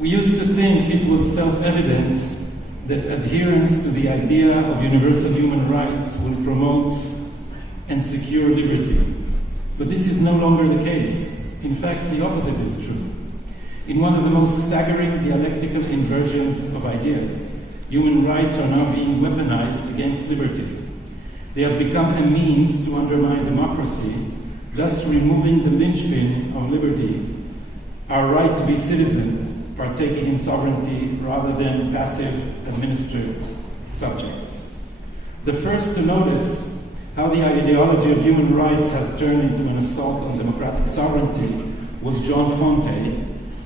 We used to think it was self-evident that adherence to the idea of universal human rights will promote and secure liberty. But this is no longer the case. In fact, the opposite is true. In one of the most staggering dialectical inversions of ideas, human rights are now being weaponized against liberty. They have become a means to undermine democracy, thus removing the linchpin of liberty, our right to be citizens, partaking in sovereignty rather than passive administered subjects. The first to notice how the ideology of human rights has turned into an assault on democratic sovereignty was John Fonte,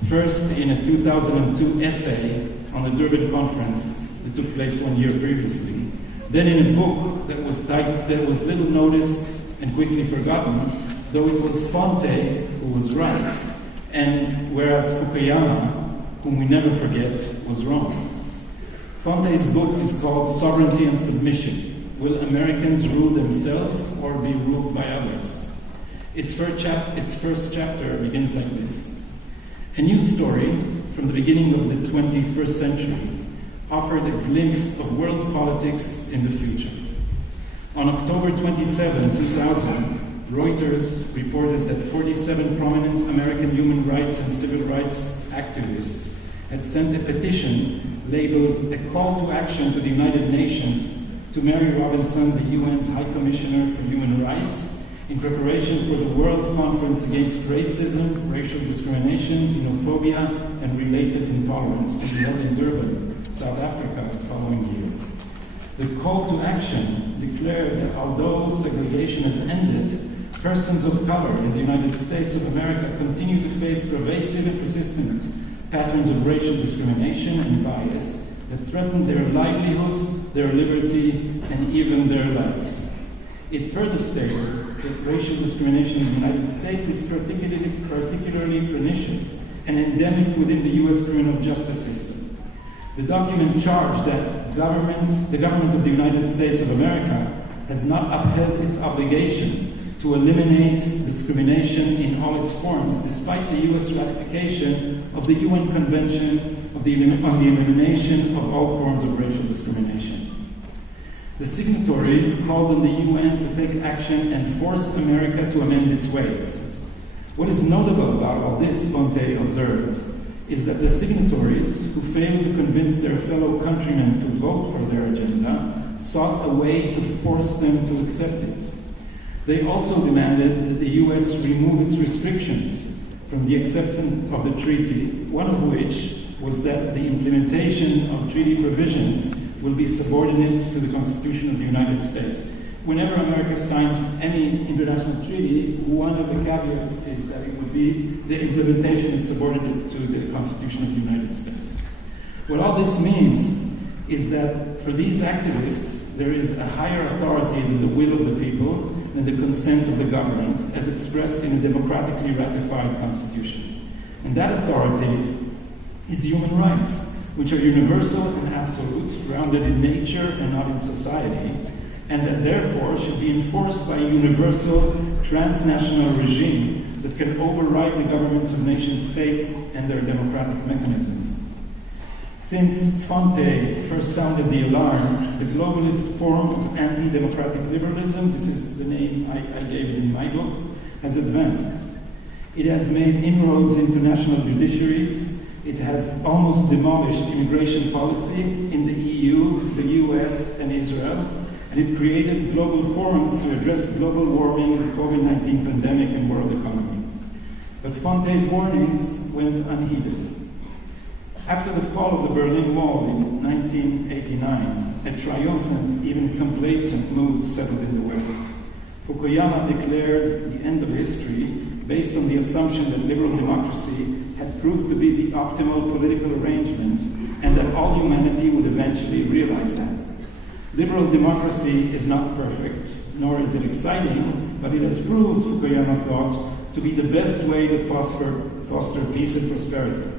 first in a 2002 essay on the Durban conference that took place 1 year previously, then in a book that was little noticed and quickly forgotten, though it was Fonte who was right, and whereas Fukuyama, whom we never forget, was wrong. Fonte's book is called Sovereignty and Submission. Will Americans rule themselves or be ruled by others? Its first chapter begins like this. A news story from the beginning of the 21st century offered a glimpse of world politics in the future. On October 27, 2000, Reuters reported that 47 prominent American human rights and civil rights activists had sent a petition labeled A Call to Action to the United Nations to Mary Robinson, the UN's High Commissioner for Human Rights, in preparation for the World Conference Against Racism, Racial Discrimination, Xenophobia, and Related Intolerance to be held in Durban, South Africa, the following year. The call to action declared that although segregation has ended, persons of color in the United States of America continue to face pervasive and persistent patterns of racial discrimination and bias that threaten their livelihood, their liberty, and even their lives. It further stated that racial discrimination in the United States is particularly pernicious and endemic within the U.S. criminal justice system. The document charged that the government of the United States of America has not upheld its obligation to eliminate discrimination in all its forms, despite the U.S. ratification of the UN Convention on the Elimination of All Forms of Racial Discrimination. The signatories called on the UN to take action and force America to amend its ways. What is notable about all this, Fonte observed, is that the signatories, who failed to convince their fellow countrymen to vote for their agenda, sought a way to force them to accept it. They also demanded that the U.S. remove its restrictions from the acceptance of the treaty, one of which was that the implementation of treaty provisions will be subordinate to the Constitution of the United States. Whenever America signs any international treaty, one of the caveats is that it would be the implementation is subordinate to the Constitution of the United States. What all this means is that for these activists, there is a higher authority than the will of the people and the consent of the government, as expressed in a democratically ratified constitution. And that authority is human rights, which are universal and absolute, grounded in nature and not in society, and that therefore should be enforced by a universal transnational regime that can override the governments of nation states and their democratic mechanisms. Since Fonte first sounded the alarm, the globalist form of anti-democratic liberalism, this is the name I gave it in my book, has advanced. It has made inroads into national judiciaries. It has almost demolished immigration policy in the EU, the US, and Israel, and it created global forums to address global warming, the COVID-19 pandemic, and world economy. But Fonte's warnings went unheeded. After the fall of the Berlin Wall in 1989, a triumphant, even complacent mood settled in the West. Fukuyama declared the end of history based on the assumption that liberal democracy had proved to be the optimal political arrangement and that all humanity would eventually realize that. Liberal democracy is not perfect, nor is it exciting, but it has proved, Fukuyama thought, to be the best way to foster peace and prosperity.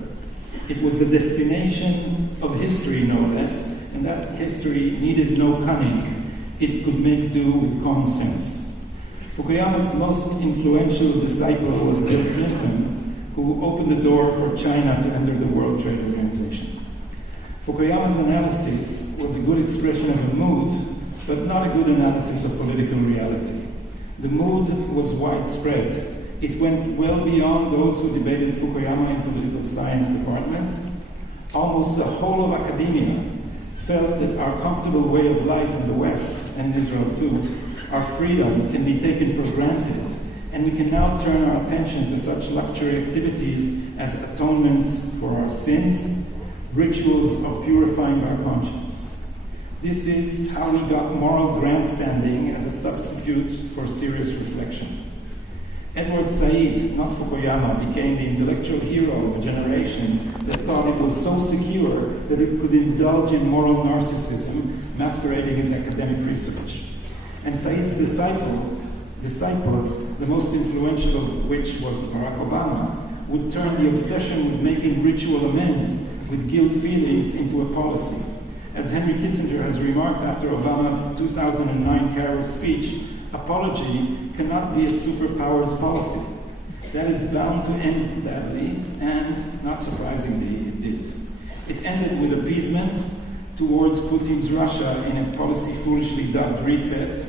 It was the destination of history, no less, and that history needed no cunning. It could make do with common sense. Fukuyama's most influential disciple was Bill Clinton, who opened the door for China to enter the World Trade Organization. Fukuyama's analysis was a good expression of a mood, but not a good analysis of political reality. The mood was widespread. It went well beyond those who debated Fukuyama in political science departments. Almost the whole of academia felt that our comfortable way of life in the West, and in Israel too, our freedom can be taken for granted, and we can now turn our attention to such luxury activities as atonement for our sins, rituals of purifying our conscience. This is how we got moral grandstanding as a substitute for serious reflection. Edward Said, not Fukuyama, became the intellectual hero of a generation that thought it was so secure that it could indulge in moral narcissism, masquerading as academic research. And Said's disciples, the most influential of which was Barack Obama, would turn the obsession with making ritual amends with guilt feelings into a policy. As Henry Kissinger has remarked after Obama's 2009 Carol speech, apology cannot be a superpower's policy. That is bound to end badly, and, not surprisingly, it did. It ended with appeasement towards Putin's Russia in a policy foolishly dubbed reset,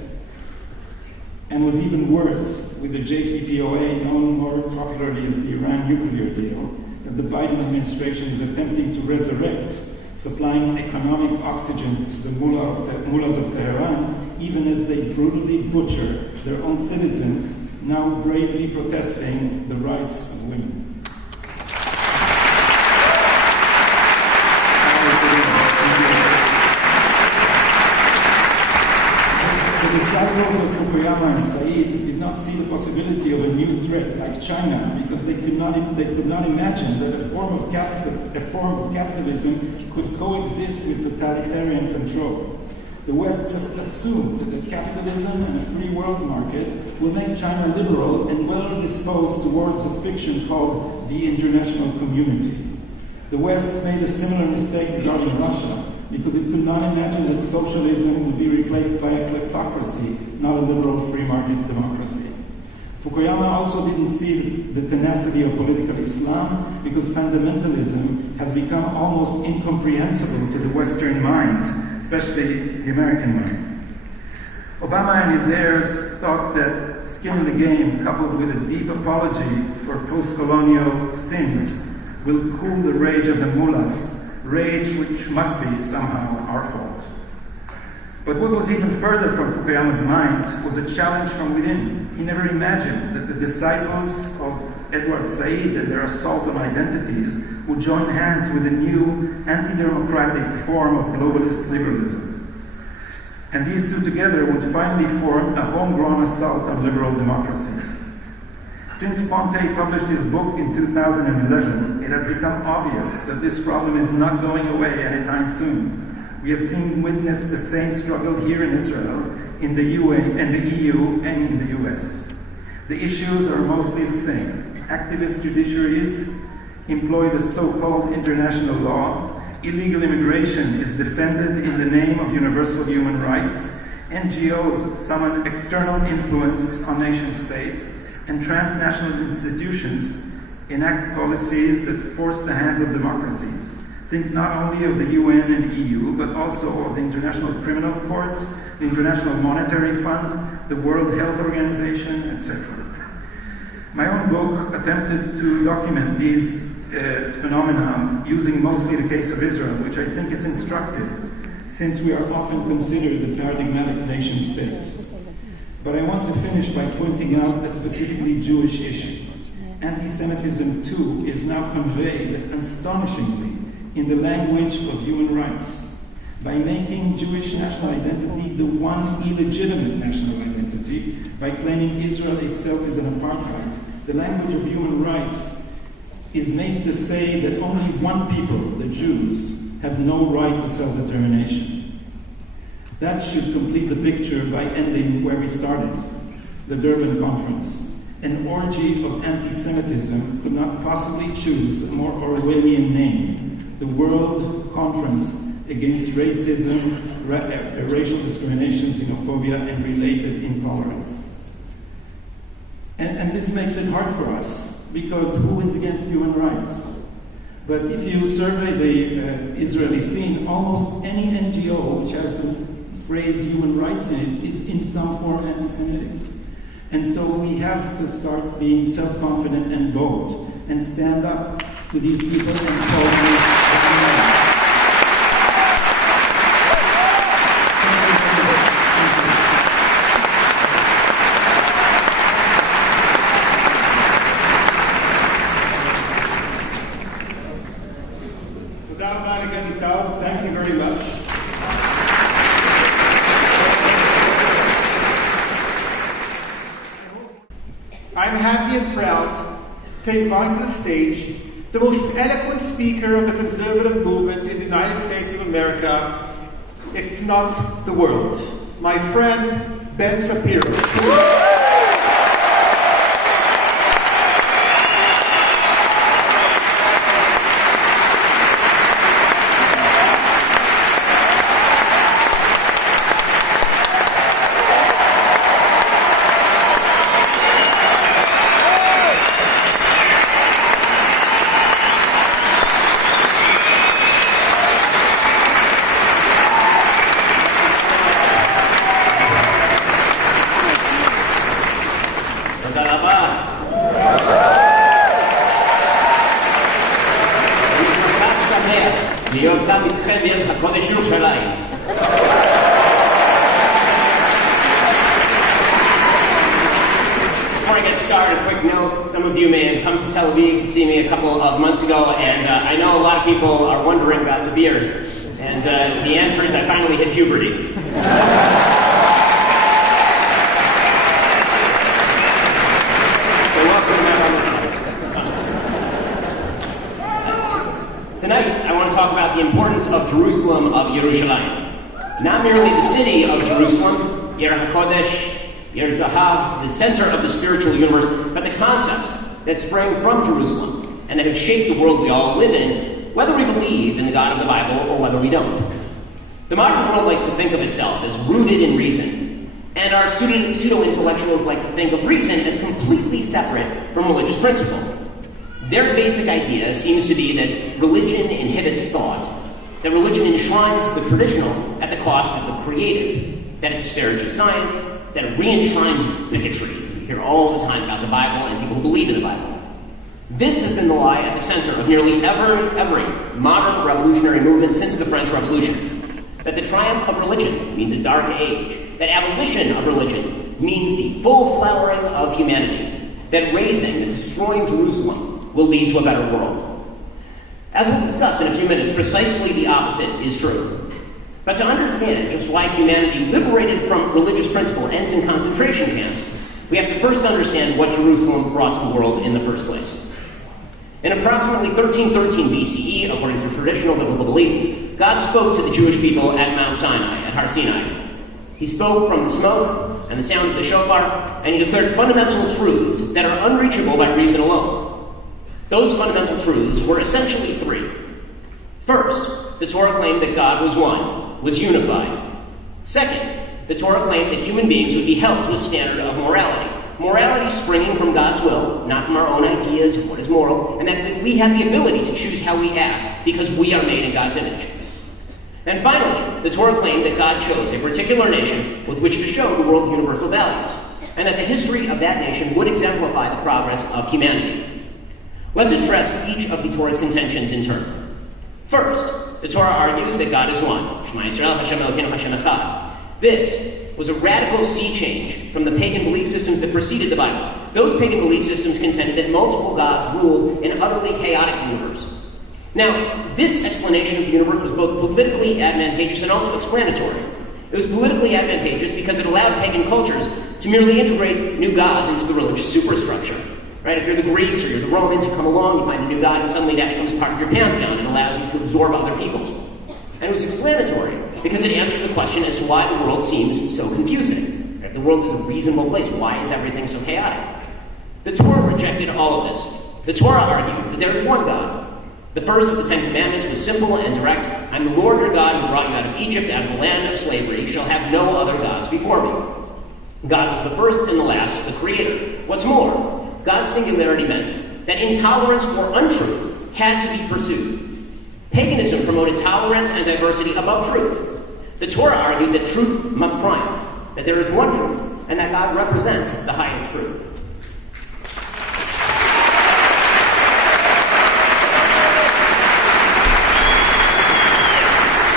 and was even worse with the JCPOA, known more popularly as the Iran nuclear deal, that the Biden administration is attempting to resurrect, supplying economic oxygen to the mullahs of Tehran, even as they brutally butcher their own citizens, now bravely protesting the rights of women. The disciples of Fukuyama and Said did not see the possibility of a new threat like China, because they could not imagine that a form of capitalism could coexist with totalitarian control. The West just assumed that capitalism and a free world market will make China liberal and well disposed towards a fiction called the international community. The West made a similar mistake regarding Russia, because it could not imagine that socialism would be replaced by a kleptocracy, not a liberal free market democracy. Fukuyama also didn't see the tenacity of political Islam, because fundamentalism has become almost incomprehensible to the Western mind, especially the American mind. Obama and his heirs thought that skin in the game, coupled with a deep apology for post-colonial sins, will cool the rage of the mullahs, rage which must be somehow our fault. But what was even further from Fukuyama's mind was a challenge from within. He never imagined that the disciples of Edward Said and their assault on identities would join hands with a new anti-democratic form of globalist liberalism. And these two together would finally form a homegrown assault on liberal democracies. Since Fonte published his book in 2011, it has become obvious that this problem is not going away anytime soon. We have witnessed the same struggle here in Israel, in the UN and the EU, and in the US. The issues are mostly the same. Activist judiciaries employ the so-called international law. Illegal immigration is defended in the name of universal human rights. NGOs summon external influence on nation states, and transnational institutions enact policies that force the hands of democracies. Think not only of the UN and EU, but also of the International Criminal Court, the International Monetary Fund, the World Health Organization, etc. My own book attempted to document these phenomena using mostly the case of Israel, which I think is instructive, since we are often considered the paradigmatic nation state. But I want to finish by pointing out a specifically Jewish issue. Anti-Semitism, too, is now conveyed astonishingly in the language of human rights, by making Jewish national identity the one illegitimate national identity, by claiming Israel itself is an apartheid. The language of human rights is made to say that only one people, the Jews, have no right to self-determination. That should complete the picture by ending where we started, the Durban Conference. An orgy of anti-Semitism could not possibly choose a more Orwellian name: the World Conference Against Racism, Racial Discrimination, Xenophobia, and Related Intolerance. And this makes it hard for us, because who is against human rights? But if you survey the Israeli scene, almost any NGO which has the phrase human rights in it is in some form anti-Semitic. And so we have to start being self-confident and bold and stand up to these people and call them. Gadi Taub, thank you very much. I'm happy and proud to invite to the stage the most eloquent speaker of the conservative movement in the United States of America, if not the world, my friend Ben Shapiro. להיות כאן איתכם בערך הקודש ירושלים. Before I get started, a quick note. Some of you may have come to Tel Aviv to see me a couple of months ago, and I know a lot of people are wondering about the beard. And the answer is I finally hit puberty. So welcome back on the topic. Tonight, I want to talk about the importance of Jerusalem, of Yerushalayim. Not merely the city of Jerusalem, Yer HaKodesh, Yer Zahav, the center of the spiritual universe, but the concepts that sprang from Jerusalem and that have shaped the world we all live in, whether we believe in the God of the Bible or whether we don't. The modern world likes to think of itself as rooted in reason, and our pseudo-intellectuals like to think of reason as completely separate from religious principle. Their basic idea seems to be that religion inhibits thought, that religion enshrines the traditional at the cost of the creative, that it disparages science, that it re-enshrines bigotry, as we hear all the time about the Bible and people who believe in the Bible. This has been the lie at the center of nearly every modern revolutionary movement since the French Revolution. That the triumph of religion means a dark age, that abolition of religion means the full flowering of humanity, that razing, that destroying Jerusalem will lead to a better world. As we'll discuss in a few minutes, precisely the opposite is true. But to understand just why humanity liberated from religious principle ends in concentration camps, we have to first understand what Jerusalem brought to the world in the first place. In approximately 1313 BCE, according to traditional biblical belief, God spoke to the Jewish people at Mount Sinai, at Har Sinai. He spoke from the smoke and the sound of the shofar, and he declared fundamental truths that are unreachable by reason alone. Those fundamental truths were essentially three. First, the Torah claimed that God was one, was unified. Second, the Torah claimed that human beings would be held to a standard of morality. Morality springing from God's will, not from our own ideas of what is moral, and that we have the ability to choose how we act because we are made in God's image. And finally, the Torah claimed that God chose a particular nation with which to show the world's universal values, and that the history of that nation would exemplify the progress of humanity. Let's address each of the Torah's contentions in turn. First, the Torah argues that God is one. Shema Yisrael, Hashem Elokeinu, Hashem Echad. This was a radical sea change from the pagan belief systems that preceded the Bible. Those pagan belief systems contended that multiple gods rule in an utterly chaotic universe. Now, this explanation of the universe was both politically advantageous and also explanatory. It was politically advantageous because it allowed pagan cultures to merely integrate new gods into the religious superstructure. Right? If you're the Greeks or you're the Romans, you come along, you find a new god, and suddenly that becomes part of your pantheon and allows you to absorb other peoples. And it was explanatory because it answered the question as to why the world seems so confusing. If the world is a reasonable place, why is everything so chaotic? The Torah rejected all of this. The Torah argued that there is one God. The first of the Ten Commandments was simple and direct. I'm the Lord your God who brought you out of Egypt, out of the land of slavery. You shall have no other gods before me. God was the first and the last, the creator. What's more, God's singularity meant that intolerance or untruth had to be pursued. Paganism promoted tolerance and diversity above truth. The Torah argued that truth must triumph, that there is one truth, and that God represents the highest truth.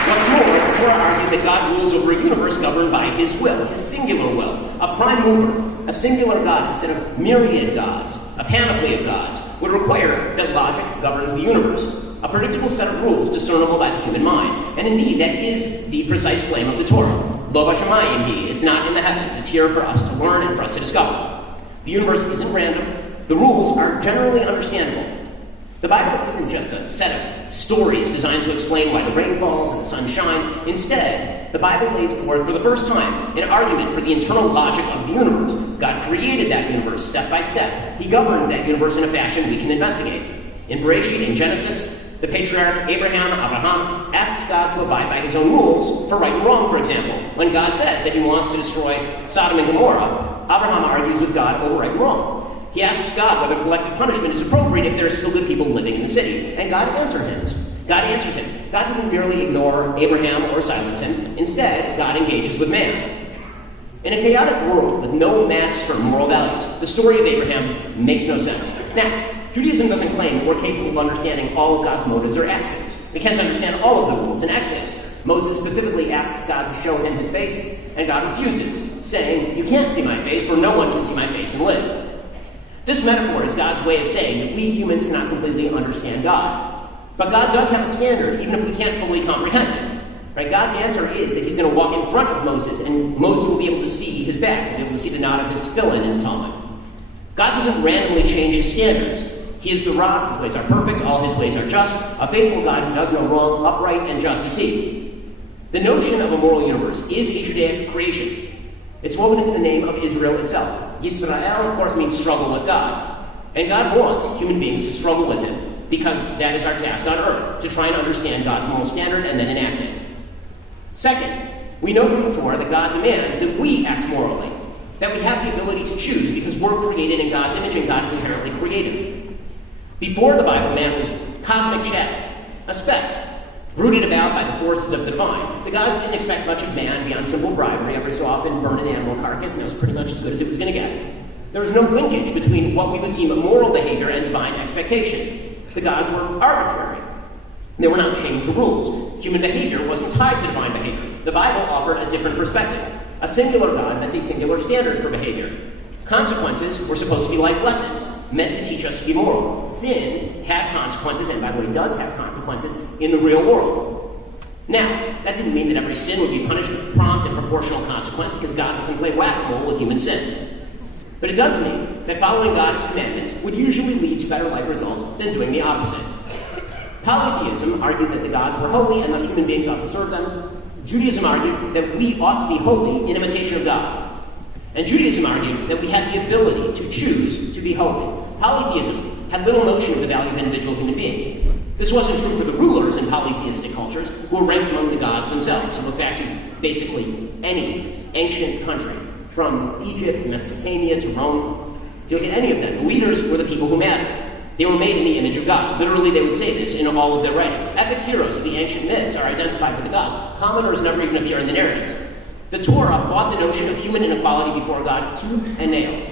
What's more, the Torah argued that God rules over a universe governed by his will, his singular will, a prime mover, a singular God instead of myriad gods, a panoply of gods, would require that logic governs the universe, a predictable set of rules discernible by the human mind. And indeed, that is the precise claim of the Torah. Lo b'shamayim hi, it's not in the heavens, it's here for us to learn and for us to discover. The universe isn't random, the rules are generally understandable. The Bible isn't just a set of stories designed to explain why the rain falls and the sun shines. Instead, the Bible lays forth for the first time an argument for the internal logic of the universe. God created that universe step by step. He governs that universe in a fashion we can investigate. In Bereshit, in Genesis, the patriarch Abraham asks God to abide by his own rules for right and wrong, for example. When God says that he wants to destroy Sodom and Gomorrah, Abraham argues with God over right and wrong. He asks God whether collective punishment is appropriate if there are still good people living in the city, and God answers him. God doesn't merely ignore Abraham or silence him. Instead, God engages with man. In a chaotic world with no master moral values, the story of Abraham makes no sense. Now, Judaism doesn't claim we're capable of understanding all of God's motives or actions. We can't understand all of the rules in Exodus. Moses specifically asks God to show him his face, and God refuses, saying, "You can't see my face, for no one can see my face and live." This metaphor is God's way of saying that we humans cannot completely understand God. But God does have a standard, even if we can't fully comprehend it. Right? God's answer is that he's going to walk in front of Moses, and Moses will be able to see his back, will be able to see the knot of his tefillin in time. God doesn't randomly change his standards. He is the rock, his ways are perfect, all his ways are just, a faithful God who does no wrong, upright and just is he. The notion of a moral universe is a Judaic creation. It's woven into the name of Israel itself. Yisrael, of course, means struggle with God. And God wants human beings to struggle with him, because that is our task on earth, to try and understand God's moral standard and then enact it. Second, we know from the Torah that God demands that we act morally, that we have the ability to choose because we're created in God's image and God is inherently creative. Before the Bible, man was cosmic chatter, a speck, rooted about by the forces of the divine. The gods didn't expect much of man beyond simple bribery, every so often burn an animal carcass, and it was pretty much as good as it was going to get. There was no linkage between what we would deem moral behavior and divine expectation. The gods were arbitrary. They were not chained to rules. Human behavior wasn't tied to divine behavior. The Bible offered a different perspective. A singular God meant a singular standard for behavior. Consequences were supposed to be life lessons, meant to teach us to be moral. Sin had consequences, and by the way, does have consequences in the real world. Now, that didn't mean that every sin would be punished with prompt and proportional consequence, because God doesn't play whack-a-mole with human sin. But it does mean that following God's commandments would usually lead to better life results than doing the opposite. Polytheism argued that the gods were holy and thus human beings ought to serve them. Judaism argued that we ought to be holy in imitation of God. And Judaism argued that we had the ability to choose to be holy. Polytheism had little notion of the value of individual human beings. This wasn't true for the rulers in polytheistic cultures, who were ranked among the gods themselves. So look back to basically any ancient country, from Egypt to Mesopotamia to Rome. If you look at any of them, the leaders were the people who mattered. They were made in the image of God. Literally, they would say this in all of their writings. Epic heroes of the ancient myths are identified with the gods. Commoners never even appear in the narrative. The Torah fought the notion of human inequality before God tooth and nail.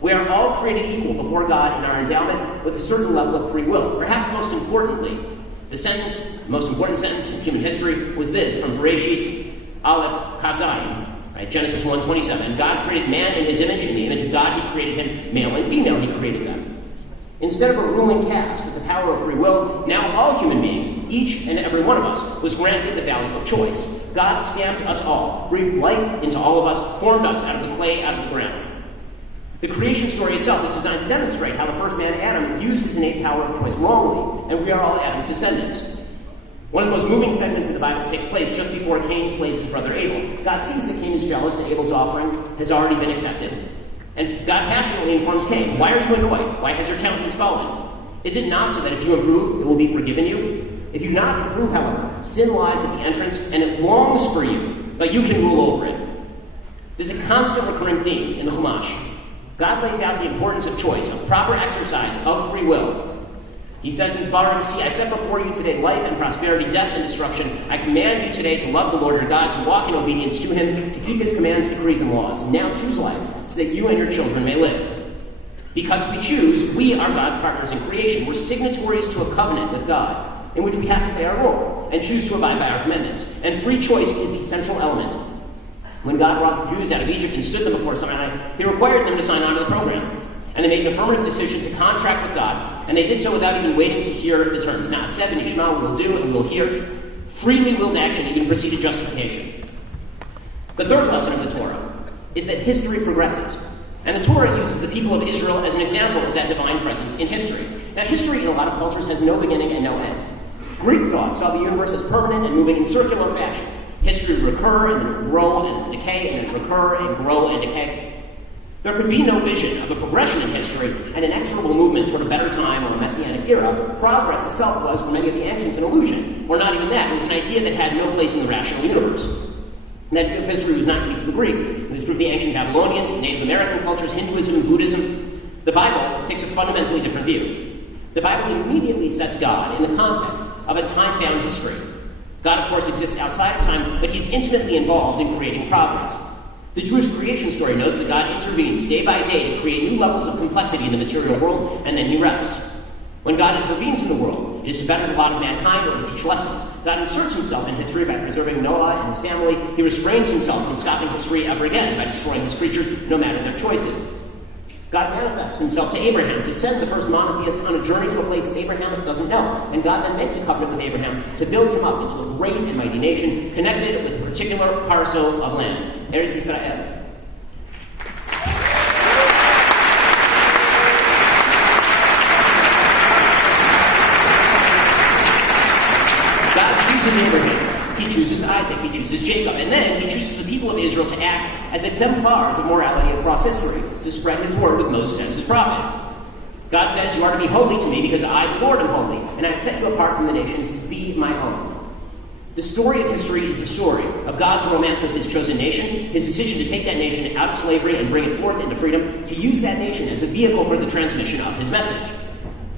We are all created equal before God in our endowment with a certain level of free will. Perhaps most importantly, the most important sentence in human history was this from Bereshit Aleph Kazayim, right? Genesis 1:27. God created man in his image. In the image of God, he created him. Male and female, he created them. Instead of a ruling caste with the power of free will, now all human beings, each and every one of us, was granted the value of choice. God stamped us all, breathed life into all of us, formed us out of the clay, out of the ground. The creation story itself is designed to demonstrate how the first man, Adam, used his innate power of choice wrongly, and we are all Adam's descendants. One of the most moving segments in the Bible takes place just before Cain slays his brother Abel. God sees that Cain is jealous that Abel's offering has already been accepted. And God passionately informs Cain, "Why are you annoyed? Why has your countenance fallen? Is it not so that if you improve, it will be forgiven you? If you not improve, however, sin lies at the entrance, and it longs for you, but you can rule over it." There's a constant recurring theme in the Chumash. God lays out the importance of choice, of proper exercise of free will. He says in Shapiro, "See, I set before you today life and prosperity, death and destruction. I command you today to love the Lord your God, to walk in obedience to him, to keep his commands, decrees, and laws. Now choose life, so that you and your children may live." Because we choose, we are God's partners in creation. We're signatories to a covenant with God, in which we have to play our role and choose to abide by our commandments. And free choice is the central element. When God brought the Jews out of Egypt and stood them before Sinai, he required them to sign on to the program. And they made an affirmative decision to contract with God, and they did so without even waiting to hear the terms. Na'aseh v'nishma, we will do and we will hear. Freely willed action even preceded justification. The third lesson of the Torah is that history progresses. And the Torah uses the people of Israel as an example of that divine presence in history. Now, history in a lot of cultures has no beginning and no end. Greek thought saw the universe as permanent and moving in circular fashion. History would recur and then it would grow and decay, and then it would recur and grow and decay. There could be no vision of a progression in history and an inexorable movement toward a better time or a messianic era. Progress itself was, for many of the ancients, an illusion, or not even that. It was an idea that had no place in the rational universe. And that view of history was not unique to the Greeks. It was true of the ancient Babylonians, Native American cultures, Hinduism, and Buddhism. The Bible takes a fundamentally different view. The Bible immediately sets God in the context of a time-bound history. God, of course, exists outside of time, but he's intimately involved in creating progress. The Jewish creation story notes that God intervenes day by day to create new levels of complexity in the material world, and then he rests. When God intervenes in the world, it is to better the lot of mankind or to teach lessons. God inserts himself in history by preserving Noah and his family. He restrains himself from stopping history ever again by destroying his creatures, no matter their choices. God manifests himself to Abraham to send the first monotheist on a journey to a place that Abraham doesn't know. And God then makes a covenant with Abraham to build him up into a great and mighty nation connected with a particular parcel of land, Eretz Israel. God chooses Abraham. He chooses Isaac, he chooses Jacob, and then he chooses the people of Israel to act as exemplars of morality across history, to spread his word with Moses as his prophet. God says, "You are to be holy to me because I, the Lord, am holy, and I have set you apart from the nations to be my own." The story of history is the story of God's romance with his chosen nation, his decision to take that nation out of slavery and bring it forth into freedom, to use that nation as a vehicle for the transmission of his message.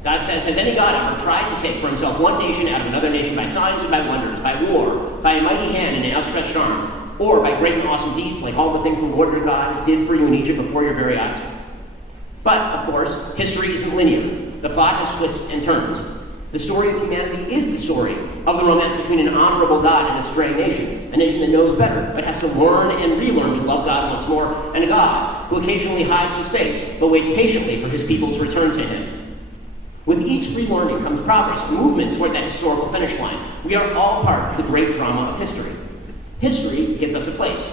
God says, "Has any God ever tried to take for himself one nation out of another nation by signs and by wonders, by war, by a mighty hand and an outstretched arm, or by great and awesome deeds like all the things the Lord your God did for you in Egypt before your very eyes?" But, of course, history isn't linear. The plot has twists and turns. The story of humanity is the story of the romance between an honorable God and a straying nation, a nation that knows better, but has to learn and relearn to love God once more, and a God who occasionally hides his face, but waits patiently for his people to return to him. With each relearning comes progress, movement toward that historical finish line. We are all part of the great drama of history. History gives us a place.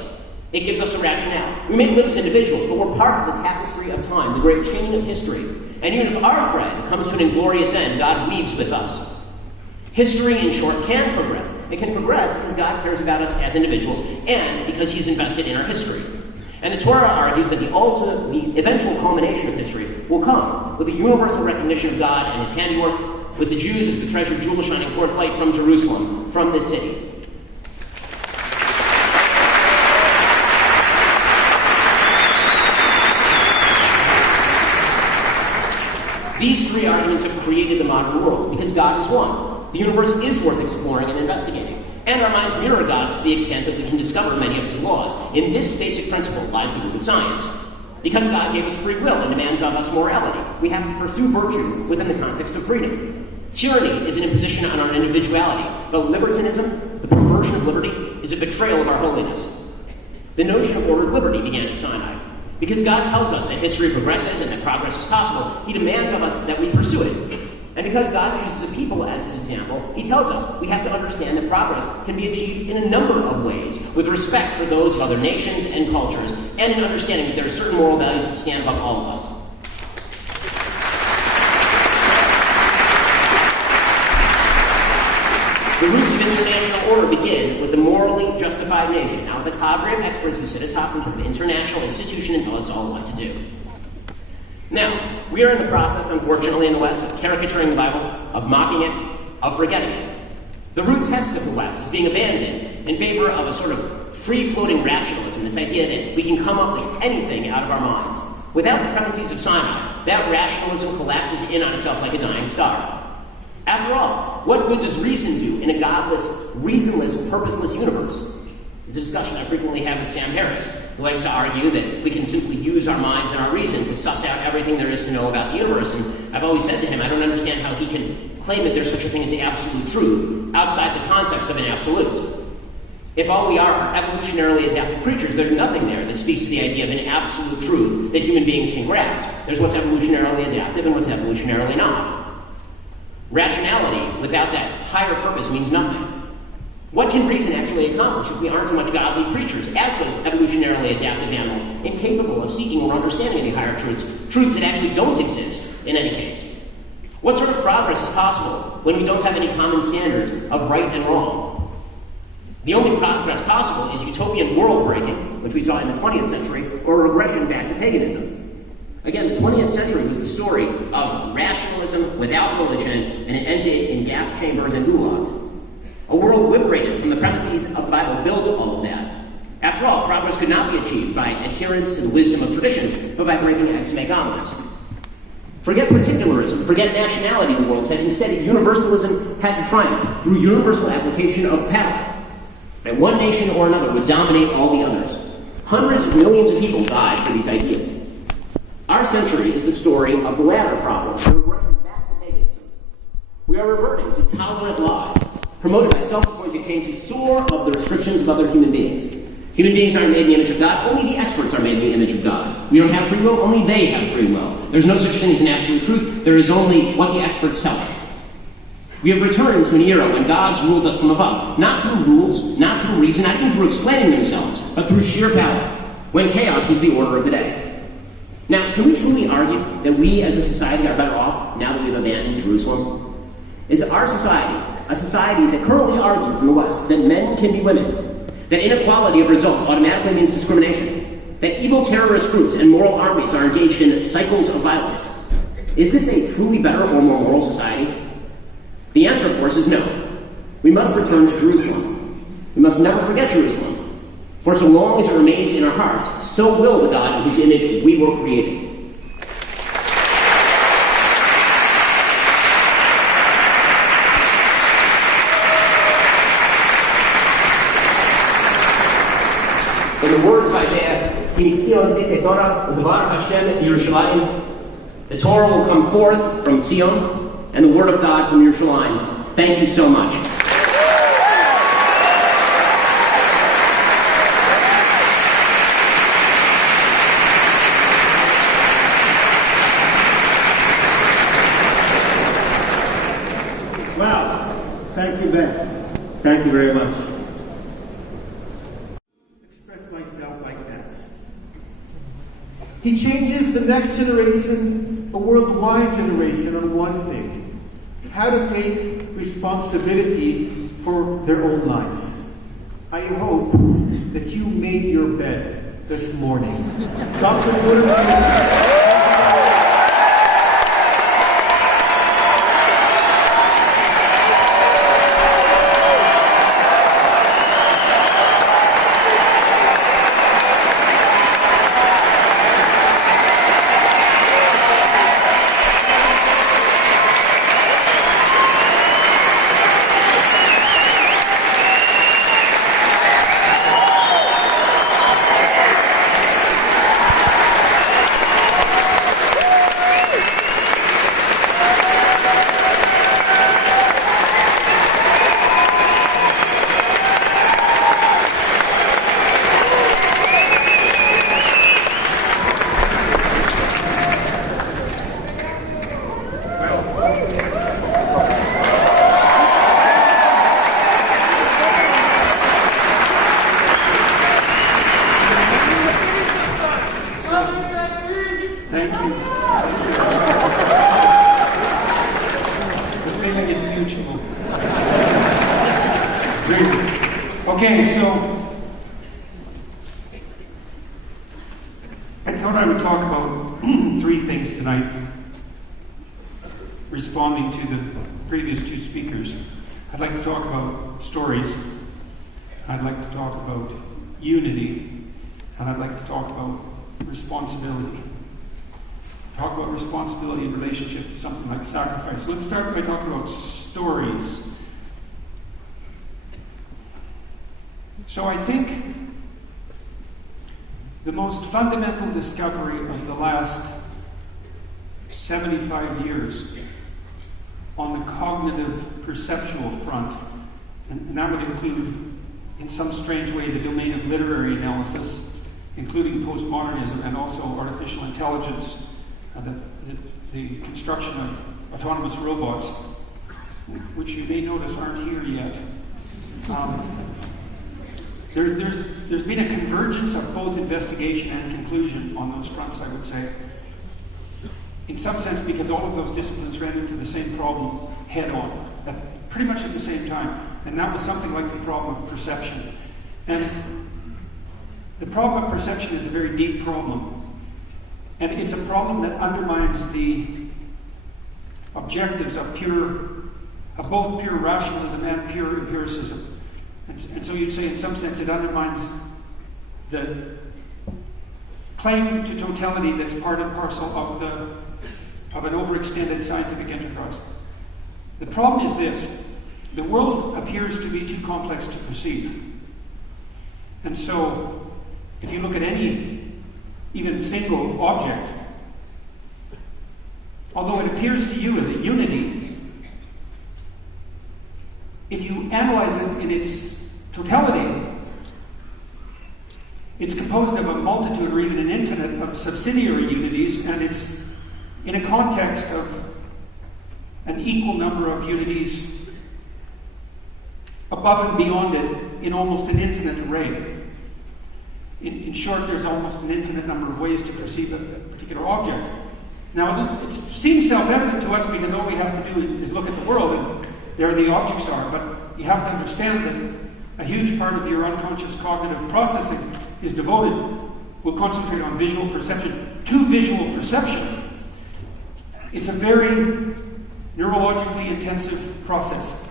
It gives us a rationale. We may live as individuals, but we're part of the tapestry of time, the great chain of history. And even if our thread comes to an inglorious end, God weaves with us. History, in short, can progress. It can progress because God cares about us as individuals and because he's invested in our history. And the Torah argues that the eventual culmination of history will come with a universal recognition of God and his handiwork, with the Jews as the treasured jewel shining forth light from Jerusalem, from this city. These three arguments have created the modern world because God is one. The universe is worth exploring and investigating. And our minds mirror God to the extent that we can discover many of his laws. In this basic principle lies the root of science. Because God gave us free will and demands of us morality, we have to pursue virtue within the context of freedom. Tyranny is an imposition on our individuality, but libertinism, the perversion of liberty, is a betrayal of our holiness. The notion of ordered liberty began at Sinai. Because God tells us that history progresses and that progress is possible, he demands of us that we pursue it. And because God chooses a people as his example, he tells us we have to understand that progress can be achieved in a number of ways, with respect for those of other nations and cultures, and in understanding that there are certain moral values that stand above all of us. The roots of international order begin with the morally justified nation. Now, the cadre of experts who sit atop some sort of international institution and tell us all what to do. Now, we are in the process, unfortunately, in the West, of caricaturing the Bible, of mocking it, of forgetting it. The root text of the West is being abandoned in favor of a sort of free-floating rationalism, this idea that we can come up with anything out of our minds. Without the premises of Sinai, that rationalism collapses in on itself like a dying star. After all, what good does reason do in a godless, reasonless, purposeless universe? It's a discussion I frequently have with Sam Harris, who likes to argue that we can simply use our minds and our reason to suss out everything there is to know about the universe. And I've always said to him, I don't understand how he can claim that there's such a thing as absolute truth outside the context of an absolute. If all we are evolutionarily adaptive creatures, there's nothing there that speaks to the idea of an absolute truth that human beings can grasp. There's what's evolutionarily adaptive and what's evolutionarily not. Rationality without that higher purpose means nothing. What can reason actually accomplish if we aren't so much godly creatures as those evolutionarily adaptive animals, incapable of seeking or understanding any higher truths that actually don't exist in any case? What sort of progress is possible when we don't have any common standards of right and wrong? The only progress possible is utopian world breaking, which we saw in the 20th century, or a regression back to paganism. Again, the 20th century was the story of rationalism without religion, and it ended in gas chambers and gulags. A world liberated from the premises of the Bible built all of that. After all, progress could not be achieved by adherence to the wisdom of tradition, but by breaking ex megamonas. Forget particularism, forget nationality the world said. Instead, universalism had to triumph through universal application of power. And one nation or another would dominate all the others. Hundreds of millions of people died for these ideas. Our century is the story of the latter problem, the regression back to paganism. We are reverting to tolerant lies, promoted by self-appointed kings who soar above the restrictions of other human beings. Human beings aren't made in the image of God, only the experts are made in the image of God. We don't have free will, only they have free will. There's no such thing as an absolute truth, there is only what the experts tell us. We have returned to an era when gods ruled us from above, not through rules, not through reason, not even through explaining themselves, but through sheer power, when chaos was the order of the day. Now, can we truly argue that we as a society are better off now that we've abandoned Jerusalem? Is our society a society that currently argues in the West that men can be women, that inequality of results automatically means discrimination, that evil terrorist groups and moral armies are engaged in cycles of violence? Is this a truly better or more moral society? The answer, of course, is no. We must return to Jerusalem. We must never forget Jerusalem. For so long as it remains in our hearts, so will the God in whose image we were created. In the words of Isaiah, the Torah will come forth from Zion, and the word of God from Yerushalayim. Thank you so much. Wow. Thank you, Ben. Thank you very much. Express myself like that. He changes the next generation, a worldwide generation, on one thing: how to take responsibility for their own lives. I hope that you made your bed this morning. Dr. Woodard, Okay, so I thought I would talk about three things tonight, responding to the previous two speakers. I'd like to talk about stories, I'd like to talk about unity, and I'd like to talk about responsibility. talk about responsibility in relationship to something like sacrifice. Let's start by talking about stories. So I think the most fundamental discovery of the last 75 years on the cognitive perceptual front, and that would include, in some strange way, the domain of literary analysis, including postmodernism and also artificial intelligence, the construction of autonomous robots, which you may notice aren't here yet. There's been a convergence of both investigation and conclusion on those fronts, I would say. In some sense, because all of those disciplines ran into the same problem head on, pretty much at the same time. And that was something like the problem of perception. And the problem of perception is a very deep problem. And it's a problem that undermines the objectives of both pure rationalism and pure empiricism. And so you'd say, in some sense, it undermines the claim to totality that's part and parcel of an overextended scientific enterprise. The problem is this: the world appears to be too complex to perceive. And so, if you look at any, even single object, although it appears to you as a unity, if you analyze it in its totality, it's composed of a multitude or even an infinite of subsidiary unities, and it's in a context of an equal number of unities above and beyond it in almost an infinite array. In short, there's almost an infinite number of ways to perceive a particular object. Now, it seems self-evident to us because all we have to do is look at the world and there the objects are, but you have to understand that a huge part of your unconscious cognitive processing is will concentrate on visual perception. To visual perception, it's a very neurologically intensive process.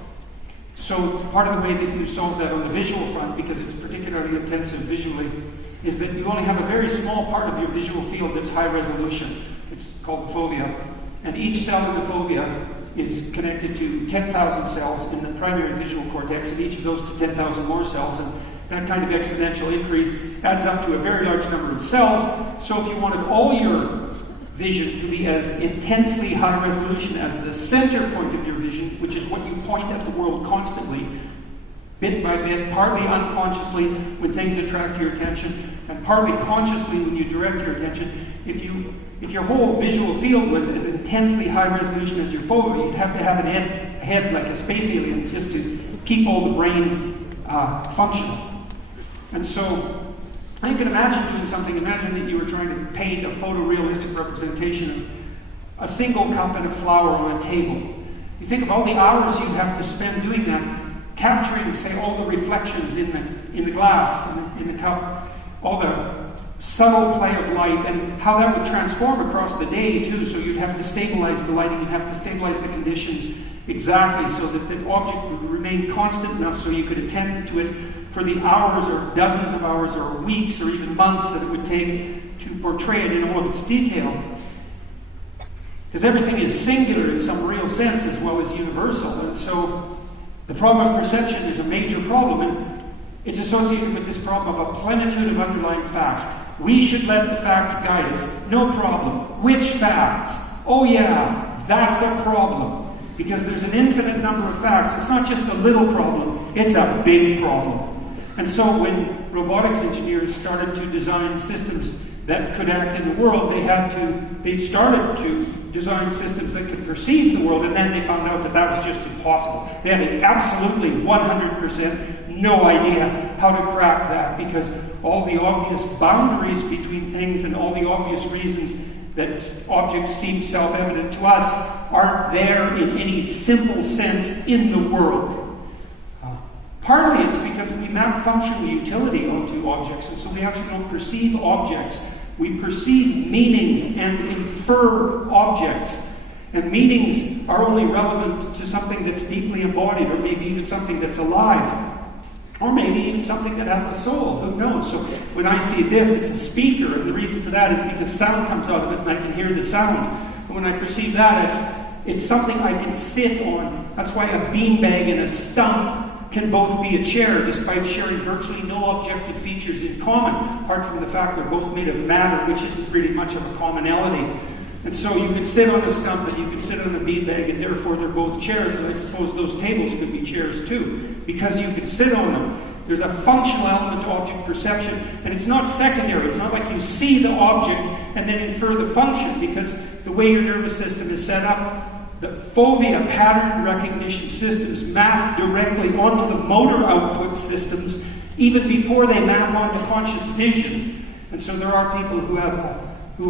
So part of the way that you solve that on the visual front, because it's particularly intensive visually, is that you only have a very small part of your visual field that's high resolution. It's called the fovea. And each cell in the fovea is connected to 10,000 cells in the primary visual cortex, and each of those to 10,000 more cells. And that kind of exponential increase adds up to a very large number of cells. So if you wanted all your vision to be as intensely high resolution as the center point of your vision, which is what you point at the world constantly, bit by bit, partly unconsciously when things attract your attention, and partly consciously when you direct your attention. If your whole visual field was as intensely high resolution as your fovea, you'd have to have a head like a space alien just to keep all the brain functional. And so you can imagine doing something. Imagine that you were trying to paint a photorealistic representation of a single cup and a flower on a table. You think of all the hours you have to spend doing that, capturing, say, all the reflections in the glass, in the cup, all the subtle play of light, and how that would transform across the day, too. So you'd have to stabilize the lighting, you'd have to stabilize the conditions exactly so that the object would remain constant enough so you could attend to it for the hours or dozens of hours or weeks or even months that it would take to portray it in all of its detail. Because everything is singular in some real sense as well as universal. And so the problem of perception is a major problem, and it's associated with this problem of a plenitude of underlying facts. We should let the facts guide us. No problem. Which facts? Oh yeah, that's a problem. Because there's an infinite number of facts. It's not just a little problem, it's a big problem. And so when robotics engineers started to design systems that could act in the world, they started to design systems that could perceive the world, and then they found out that that was just impossible. They had absolutely 100% no idea how to crack that, because all the obvious boundaries between things and all the obvious reasons that objects seem self-evident to us aren't there in any simple sense in the world. Partly it's because we map functional utility onto objects, and so we actually don't perceive objects. We perceive meanings and infer objects. And meanings are only relevant to something that's deeply embodied, or maybe even something that's alive. Or maybe even something that has a soul, who knows? So when I see this, it's a speaker, and the reason for that is because sound comes out of it and I can hear the sound. And when I perceive that, it's something I can sit on. That's why a beanbag and a stump can both be a chair, despite sharing virtually no objective features in common, apart from the fact they're both made of matter, which isn't really much of a commonality. And so you can sit on a stump and you can sit on a beanbag, and therefore they're both chairs, and I suppose those tables could be chairs too, because you can sit on them. There's a functional element to object perception, and it's not secondary. It's not like you see the object and then infer the function, because the way your nervous system is set up, the fovea pattern recognition systems map directly onto the motor output systems even before they map onto conscious vision. And so there are people who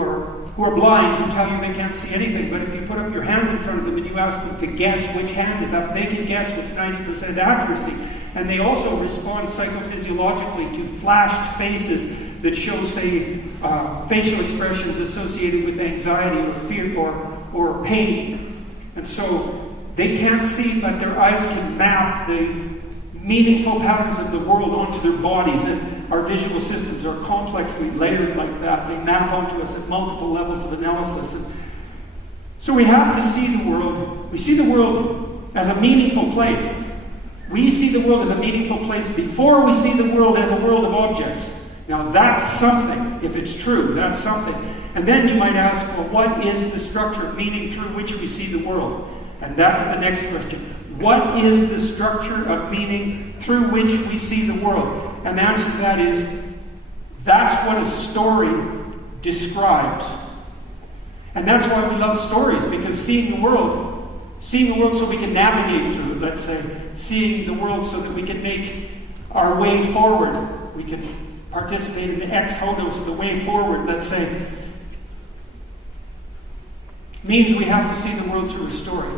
are blind who tell you they can't see anything, but if you put up your hand in front of them and you ask them to guess which hand is up, they can guess with 90% accuracy. And they also respond psychophysiologically to flashed faces that show, say, facial expressions associated with anxiety or fear or pain. And so they can't see, but their eyes can map the meaningful patterns of the world onto their bodies. And our visual systems are complexly layered like that. They map onto us at multiple levels of analysis. And so we have to see the world. We see the world as a meaningful place. We see the world as a meaningful place before we see the world as a world of objects. Now that's something, if it's true, that's something. And then you might ask, well, what is the structure of meaning through which we see the world? And that's the next question. What is the structure of meaning through which we see the world? And the answer to that is, that's what a story describes. And that's why we love stories, because seeing the world so we can navigate through it, let's say, seeing the world so that we can make our way forward, we can participate in the ex hodos, the way forward, let's say, means we have to see the world through a story.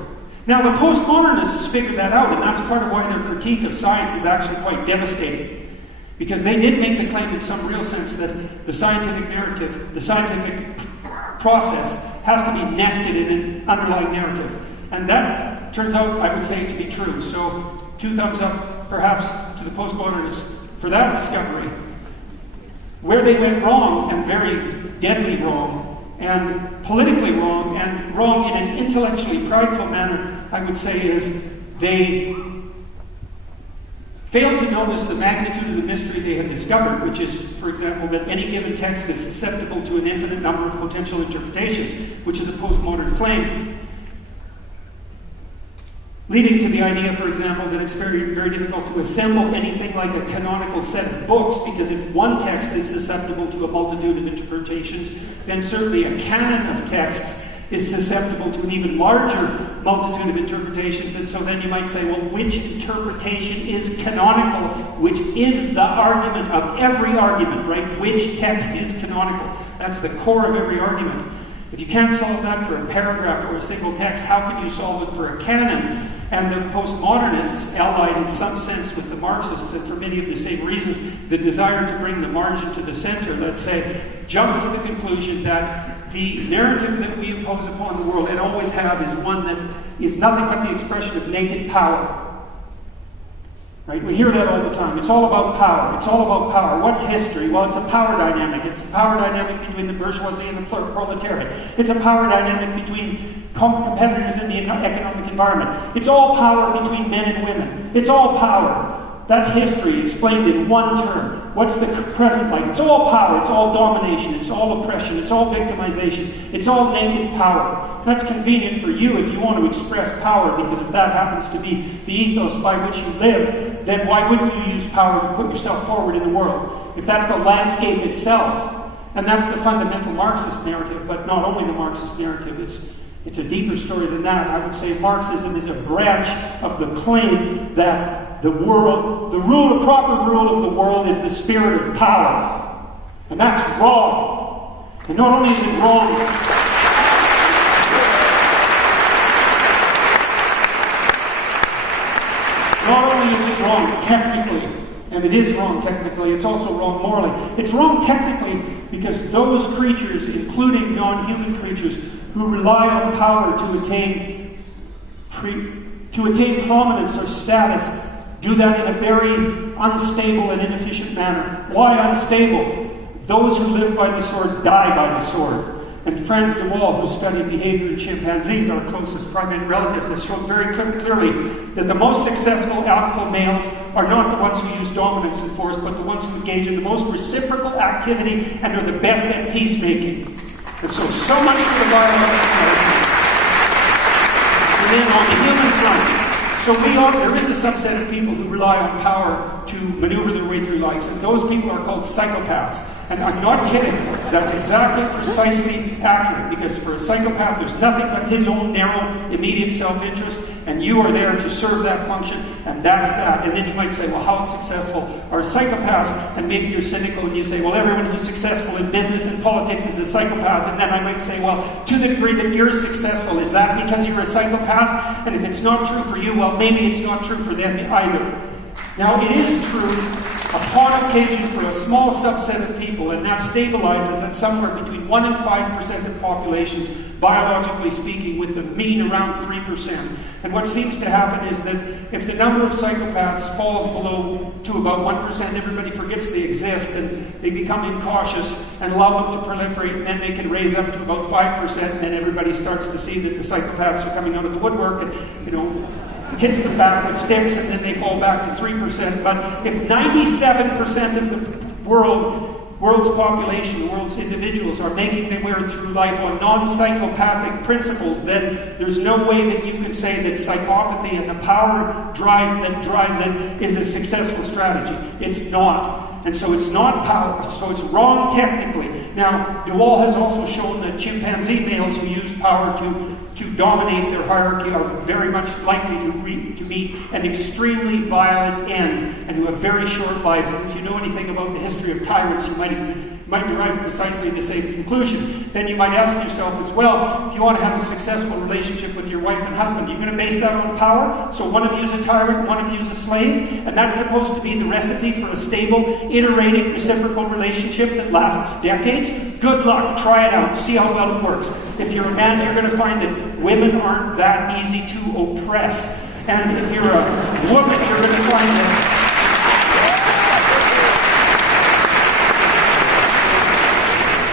Now, the postmodernists figured that out, and that's part of why their critique of science is actually quite devastating. Because they did make the claim in some real sense that the scientific narrative, the scientific process, has to be nested in an underlying narrative. And that turns out, I would say, to be true. So, 2 thumbs up, perhaps, to the postmodernists for that discovery. Where they went wrong, and very deadly wrong, and politically wrong, and wrong in an intellectually prideful manner, I would say, is they failed to notice the magnitude of the mystery they had discovered, which is, for example, that any given text is susceptible to an infinite number of potential interpretations, which is a postmodern claim. Leading to the idea, for example, that it's very, very difficult to assemble anything like a canonical set of books, because if one text is susceptible to a multitude of interpretations, then certainly a canon of texts is susceptible to an even larger multitude of interpretations. And so then you might say, well, which interpretation is canonical? Which is the argument of every argument, right? Which text is canonical? That's the core of every argument. If you can't solve that for a paragraph or a single text, how can you solve it for a canon? And the postmodernists, allied in some sense with the Marxists, and for many of the same reasons, the desire to bring the margin to the center, let's say, jump to the conclusion that the narrative that we impose upon the world, and always have, is one that is nothing but the expression of naked power. Right? We hear that all the time. It's all about power. It's all about power. What's history? Well, it's a power dynamic. It's a power dynamic between the bourgeoisie and the proletariat. It's a power dynamic between competitors in the economic environment. It's all power between men and women. It's all power. That's history explained in one term. What's the present like? It's all power. It's all domination. It's all oppression. It's all victimization. It's all naked power. That's convenient for you if you want to express power, because if that happens to be the ethos by which you live, then why wouldn't you use power to put yourself forward in the world? If that's the landscape itself, and that's the fundamental Marxist narrative, but not only the Marxist narrative, it's a deeper story than that. I would say Marxism is a branch of the claim that the proper rule of the world is the spirit of power. And that's wrong. And not only is it wrong, not only is it wrong technically, and it is wrong technically, it's also wrong morally. It's wrong technically because those creatures, including non-human creatures, who rely on power to attain prominence or status, do that in a very unstable and inefficient manner. Why unstable? Those who live by the sword die by the sword. And Franz de Waal, who studied behavior in chimpanzees, our closest primate relatives, has shown very clearly that the most successful alpha males are not the ones who use dominance and force, but the ones who engage in the most reciprocal activity and are the best at peacemaking. And so much for the biological. And then on the human front, there is a subset of people who rely on power to maneuver their way through life, and those people are called psychopaths. And I'm not kidding. That's exactly, precisely accurate, because for a psychopath, there's nothing but his own narrow, immediate self-interest, and you are there to serve that function, and that's that. And then you might say, well, how successful are psychopaths? And maybe you're cynical and you say, well, everyone who's successful in business and politics is a psychopath. And then I might say, well, to the degree that you're successful, is that because you're a psychopath? And if it's not true for you, well, maybe it's not true for them either. Now, it is true upon occasion for a small subset of people, and that stabilizes at somewhere between 1 and 5% of populations, biologically speaking, with the mean around 3%. And what seems to happen is that if the number of psychopaths falls below to about 1%, everybody forgets they exist, and they become incautious and allow them to proliferate, and then they can raise up to about 5%, and then everybody starts to see that the psychopaths are coming out of the woodwork, and, hits them back with sticks, and then they fall back to 3%. But if 97% of the world's population, the world's individuals, are making their way through life on non-psychopathic principles, then there's no way that you can say that psychopathy and the power drive that drives it is a successful strategy. It's not. And so it's not power, so it's wrong technically. Now, de Waal has also shown that chimpanzee males who use power to dominate their hierarchy are very much likely to meet an extremely violent end, and who have very short lives. And if you know anything about the history of tyrants, you might derive precisely the same conclusion. Then you might ask yourself as well, if you want to have a successful relationship with your wife and husband, you're going to base that on power? So one of you is a tyrant, one of you is a slave, and that's supposed to be the recipe for a stable, iterating, reciprocal relationship that lasts decades? Good luck, try it out, see how well it works. If you're a man, you're going to find that women aren't that easy to oppress. And if you're a woman, you're going to find that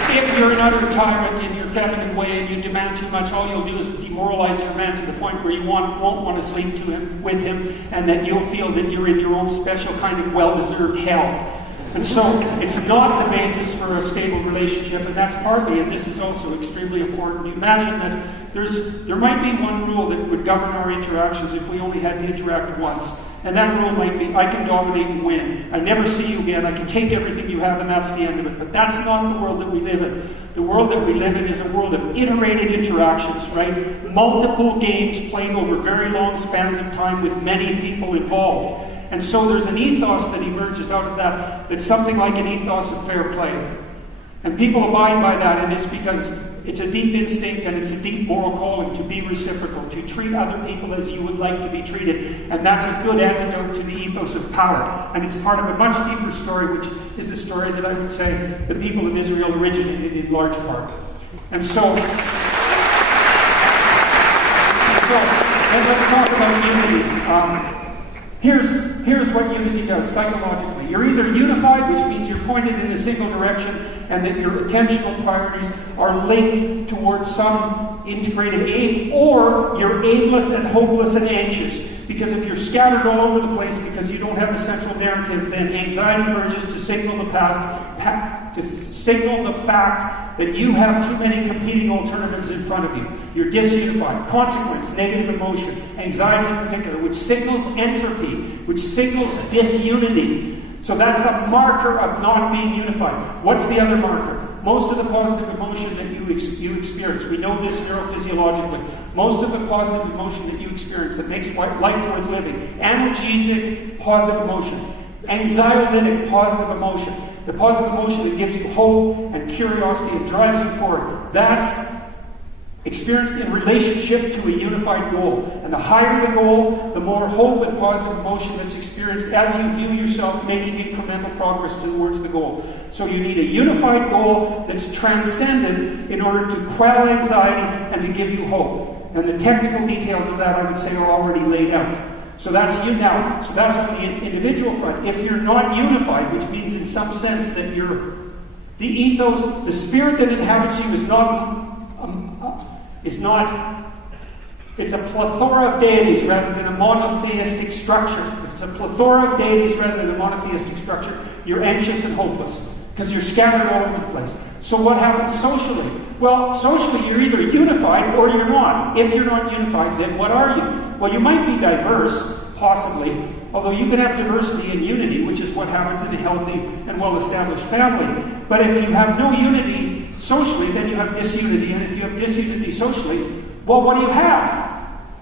if you're an utter tyrant in your feminine way and you demand too much, all you'll do is demoralize your man to the point where you won't want to sleep with him, and that you'll feel that you're in your own special kind of well-deserved hell. And so it's not the basis for a stable relationship, and that's partly, and this is also extremely important. You imagine that there might be one rule that would govern our interactions if we only had to interact once. And that rule might be, I can dominate and win. I never see you again. I can take everything you have, and that's the end of it. But that's not the world that we live in. The world that we live in is a world of iterated interactions, right? Multiple games played over very long spans of time with many people involved. And so there's an ethos that emerges out of that, that's something like an ethos of fair play. And people abide by that, and it's because it's a deep instinct and it's a deep moral calling to be reciprocal, to treat other people as you would like to be treated. And that's a good antidote to the ethos of power. And it's part of a much deeper story, which is a story that I would say the people of Israel originated in large part. And so let's talk about unity. Here's what unity does psychologically. You're either unified, which means you're pointed in a single direction, and that your attentional priorities are linked towards some integrated aim, or you're aimless and hopeless and anxious. Because if you're scattered all over the place because you don't have a central narrative, then anxiety emerges to signal the fact that you have too many competing alternatives in front of you. You're disunified. Consequence, negative emotion, anxiety in particular, which signals entropy, which signals disunity. So that's the marker of not being unified. What's the other marker? Most of the positive emotion that you experience, we know this neurophysiologically, most of the positive emotion that you experience that makes life worth living, analgesic positive emotion, anxiolytic positive emotion, the positive emotion that gives you hope and curiosity and drives you forward, that's experienced in relationship to a unified goal. And the higher the goal, the more hope and positive emotion that's experienced as you view yourself making incremental progress towards the goal. So you need a unified goal that's transcendent in order to quell anxiety and to give you hope. And the technical details of that, I would say, are already laid out. So that's you now. So that's on the individual front. If you're not unified, which means in some sense that the ethos, the spirit that inhabits you is not. It's a plethora of deities rather than a monotheistic structure. If it's a plethora of deities rather than a monotheistic structure, you're anxious and hopeless because you're scattered all over the place. So what happens socially? Well, socially you're either unified or you're not. If you're not unified, then what are you? Well, you might be diverse, possibly, although you can have diversity and unity, which is what happens in a healthy and well-established family. But if you have no unity socially, then you have disunity. And if you have disunity socially, well, what do you have?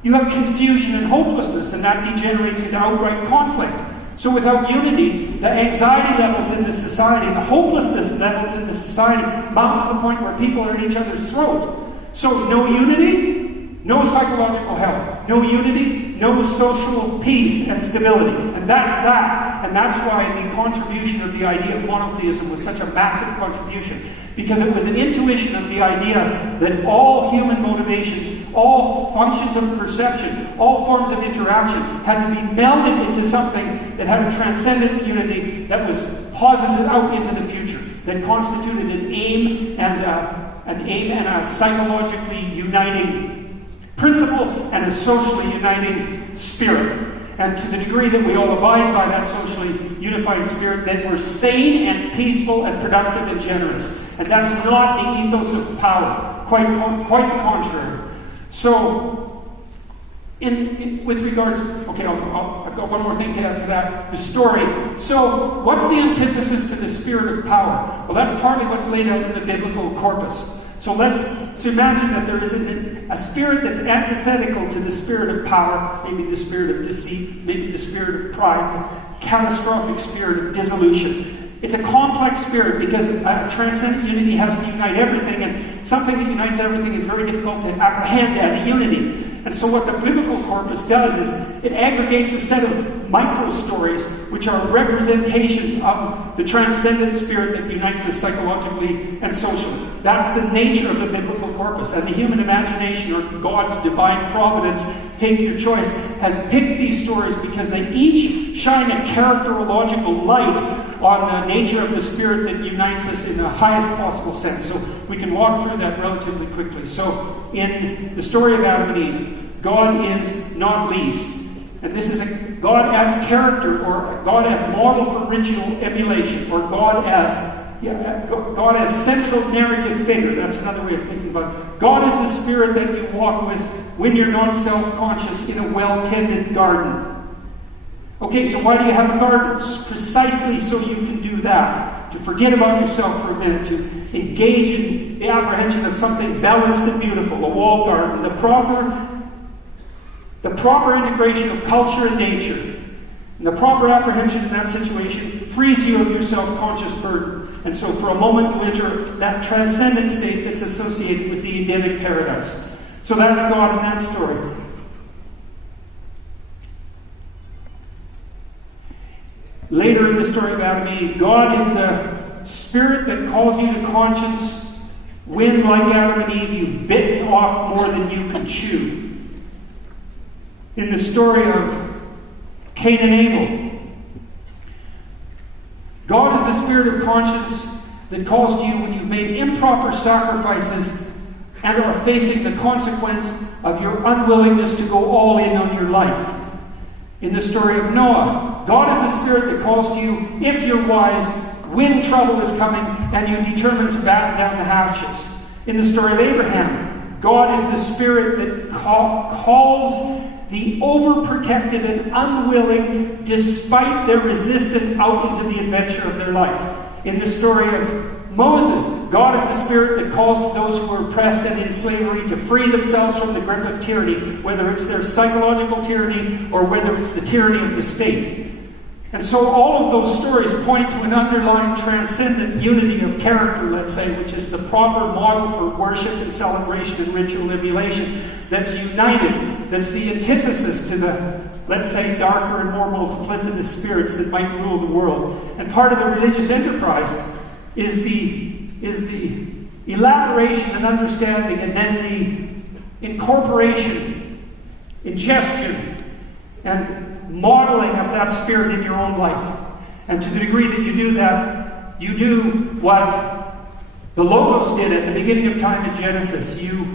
You have confusion and hopelessness, and that degenerates into outright conflict. So without unity, the anxiety levels in the society, the hopelessness levels in the society mount to the point where people are at each other's throat. So no unity, no psychological health. No unity, no social peace and stability. And that's that. And that's why the contribution of the idea of monotheism was such a massive contribution. Because it was an intuition of the idea that all human motivations, all functions of perception, all forms of interaction had to be melded into something that had a transcendent unity that was posited out into the future, that constituted an aim and a psychologically uniting principle and a socially uniting spirit. And to the degree that we all abide by that socially unified spirit, then we're sane and peaceful and productive and generous. And that's not the ethos of power. Quite the contrary. So, with regards, okay, I've got one more thing to add to that. The story. So, what's the antithesis to the spirit of power? Well, that's partly what's laid out in the biblical corpus. So imagine that there is a spirit that's antithetical to the spirit of power, maybe the spirit of deceit, maybe the spirit of pride, catastrophic spirit of dissolution. It's a complex spirit because a transcendent unity has to unite everything, and something that unites everything is very difficult to apprehend as a unity. And so what the biblical corpus does is it aggregates a set of micro-stories which are representations of the transcendent spirit that unites us psychologically and socially. That's the nature of the biblical corpus. And the human imagination, or God's divine providence, take your choice, has picked these stories because they each shine a characterological light on the nature of the spirit that unites us in the highest possible sense. So we can walk through that relatively quickly. So in the story of Adam and Eve, God is not least. And this is God as character, or God as model for ritual emulation, or God as central narrative figure. That's another way of thinking about it. God is the spirit that you walk with when you're not self-conscious in a well-tended garden. Okay, so why do you have a garden? Precisely so you can do that. To forget about yourself for a minute, to engage in the apprehension of something balanced and beautiful, a walled garden, the proper integration of culture and nature, and the proper apprehension in that situation frees you of your self-conscious burden. And so for a moment you enter that transcendent state that's associated with the Edenic paradise. So that's God in that story. Later in the story of Adam and Eve, God is the spirit that calls you to conscience when, like Adam and Eve, you've bitten off more than you can chew. In the story of Cain and Abel, God is the spirit of conscience that calls to you when you've made improper sacrifices and are facing the consequence of your unwillingness to go all in on your life. In the story of Noah, God is the spirit that calls to you, if you're wise, when trouble is coming and you're determined to batten down the hatches. In the story of Abraham, God is the spirit that calls the overprotected and unwilling, despite their resistance, out into the adventure of their life. In the story of Moses, God is the spirit that calls to those who are oppressed and in slavery to free themselves from the grip of tyranny, whether it's their psychological tyranny or whether it's the tyranny of the state. And so all of those stories point to an underlying transcendent unity of character, let's say, which is the proper model for worship and celebration and ritual emulation that's united, that's the antithesis to the, let's say, darker and more multiplicitous spirits that might rule the world. And part of the religious enterprise is the elaboration and understanding and then the incorporation, ingestion, and modeling of that spirit in your own life. And to the degree that you do that, you do what the Logos did at the beginning of time in Genesis. You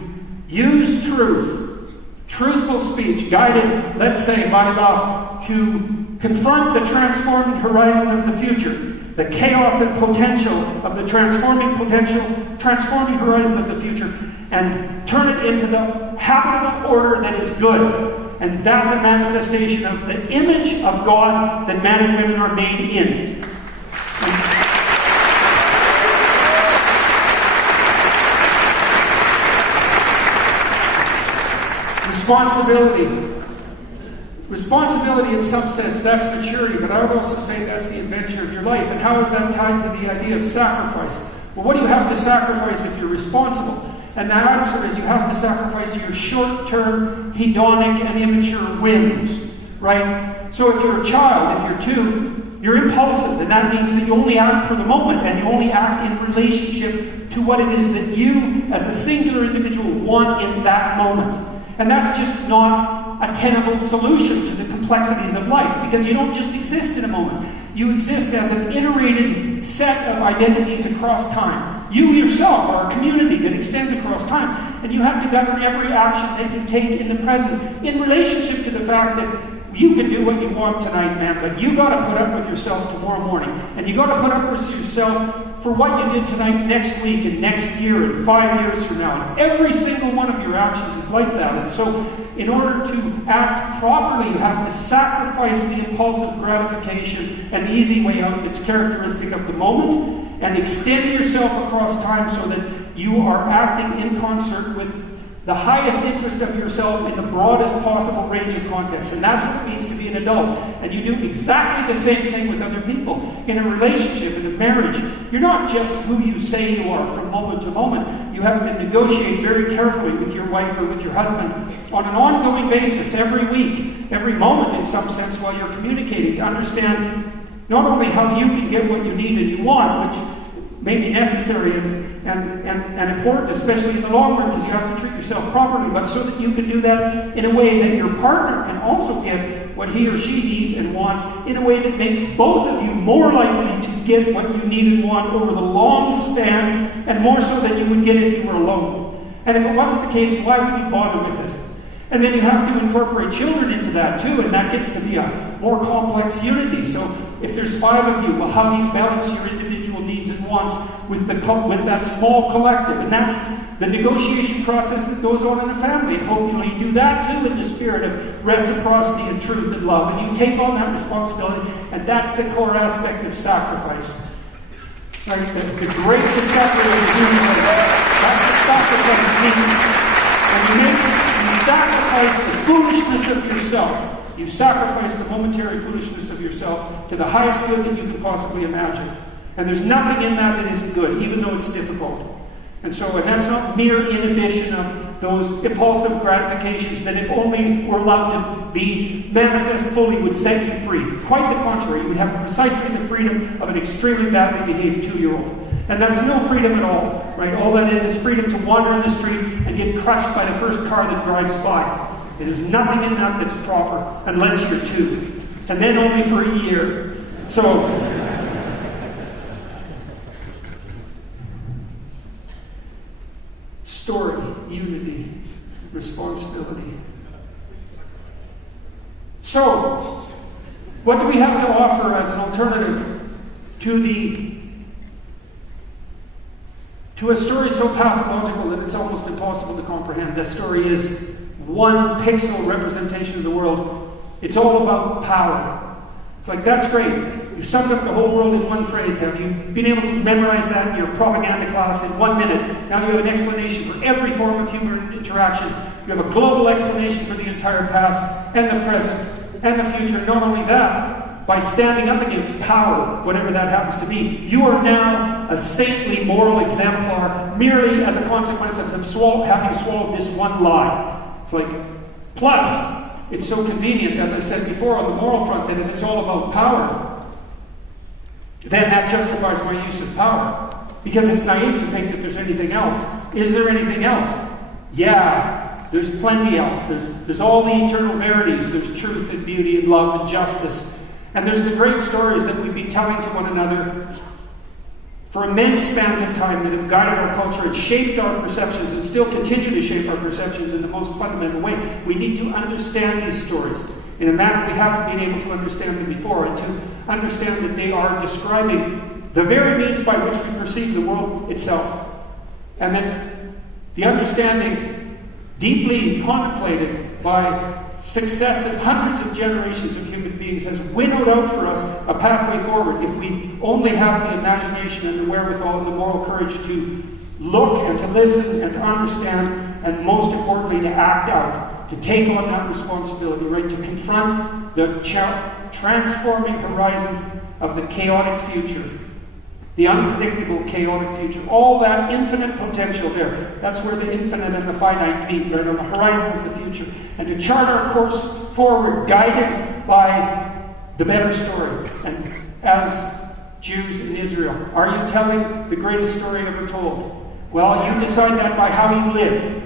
use truth, truthful speech, guided, let's say, by love, to confront the transforming horizon of the future, the chaos and potential of the transforming horizon of the future, and turn it into the habitable order that is good. And that's a manifestation of the image of God that man and women are made in. Responsibility in some sense, that's maturity, but I would also say that's the adventure of your life. And how is that tied to the idea of sacrifice? Well, what do you have to sacrifice if you're responsible? And the answer is you have to sacrifice your short-term, hedonic, and immature whims, right? So if you're a child, if you're 2, you're impulsive, and that means that you only act for the moment, and you only act in relationship to what it is that you, as a singular individual, want in that moment. And that's just not a tenable solution to the complexities of life, because you don't just exist in a moment. You exist as an iterated set of identities across time. You yourself are a community that extends across time, and you have to govern every action that you take in the present in relationship to the fact that you can do what you want tonight, man, but you got to put up with yourself tomorrow morning, and you got to put up with yourself for what you did tonight next week and next year and 5 years from now. And every single one of your actions is like that. And so in order to act properly, you have to sacrifice the impulsive gratification and the easy way out that's characteristic of the moment, and extend yourself across time so that you are acting in concert with the highest interest of yourself in the broadest possible range of contexts. And that's what it means to be an adult. And you do exactly the same thing with other people. In a relationship, in a marriage, you're not just who you say you are from moment to moment. You have to negotiate very carefully with your wife or with your husband on an ongoing basis, every week, every moment in some sense, while you're communicating, to understand not only how you can get what you need and you want, which may be necessary and important, especially in the long run, because you have to treat yourself properly, but so that you can do that in a way that your partner can also get what he or she needs and wants, in a way that makes both of you more likely to get what you need and want over the long span, and more so than you would get if you were alone. And if it wasn't the case, why would you bother with it? And then you have to incorporate children into that too, and that gets to be a more complex unity. So if there's 5 of you, well, how do you balance your individual needs and wants with that small collective? And that's the negotiation process that goes on in a family. And hopefully you do that too in the spirit of reciprocity and truth and love. And you take on that responsibility, and that's the core aspect of sacrifice. Right? The great discovery of the human race. That's what sacrifice means. And you sacrifice the foolishness of yourself. You sacrifice the momentary foolishness of yourself to the highest good that you can possibly imagine. And there's nothing in that that isn't good, even though it's difficult. And so that's not mere inhibition of those impulsive gratifications that, if only were allowed to be manifest fully, would set you free. Quite the contrary, you would have precisely the freedom of an extremely badly behaved 2-year-old. And that's no freedom at all, right? All that is freedom to wander in the street and get crushed by the first car that drives by. And there's nothing in that that's proper, unless you're 2. And then only for a year. So, story, unity, responsibility. So, what do we have to offer as an alternative to a story so pathological that it's almost impossible to comprehend? That story is one pixel representation of the world. It's all about power. It's like, that's great. You've summed up the whole world in one phrase. Have you been able to memorize that in your propaganda class in 1 minute? Now you have an explanation for every form of human interaction. You have a global explanation for the entire past and the present and the future. Not only that, by standing up against power, whatever that happens to be, you are now a saintly moral exemplar merely as a consequence of having swallowed this one lie. It's like, plus, it's so convenient, as I said before, on the moral front, that if it's all about power, then that justifies my use of power. Because it's naive to think that there's anything else. Is there anything else? Yeah. There's plenty else. There's all the eternal verities. There's truth and beauty and love and justice. And there's the great stories that we've been telling to one another for immense spans of time that have guided our culture and shaped our perceptions and still continue to shape our perceptions in the most fundamental way. We need to understand these stories in a manner we haven't been able to understand them before, and to understand that they are describing the very means by which we perceive the world itself. And that the understanding, deeply contemplated by successive hundreds of generations of human beings, has winnowed out for us a pathway forward if we only have the imagination and the wherewithal and the moral courage to look and to listen and to understand, and most importantly to act out, to take on that responsibility, right, to confront the transforming horizon of the chaotic future, the unpredictable chaotic future, all that infinite potential there. That's where the infinite and the finite meet, right on the horizon of the future. And to chart our course forward, guided by the better story. And as Jews in Israel, are you telling the greatest story ever told? Well, you decide that by how you live.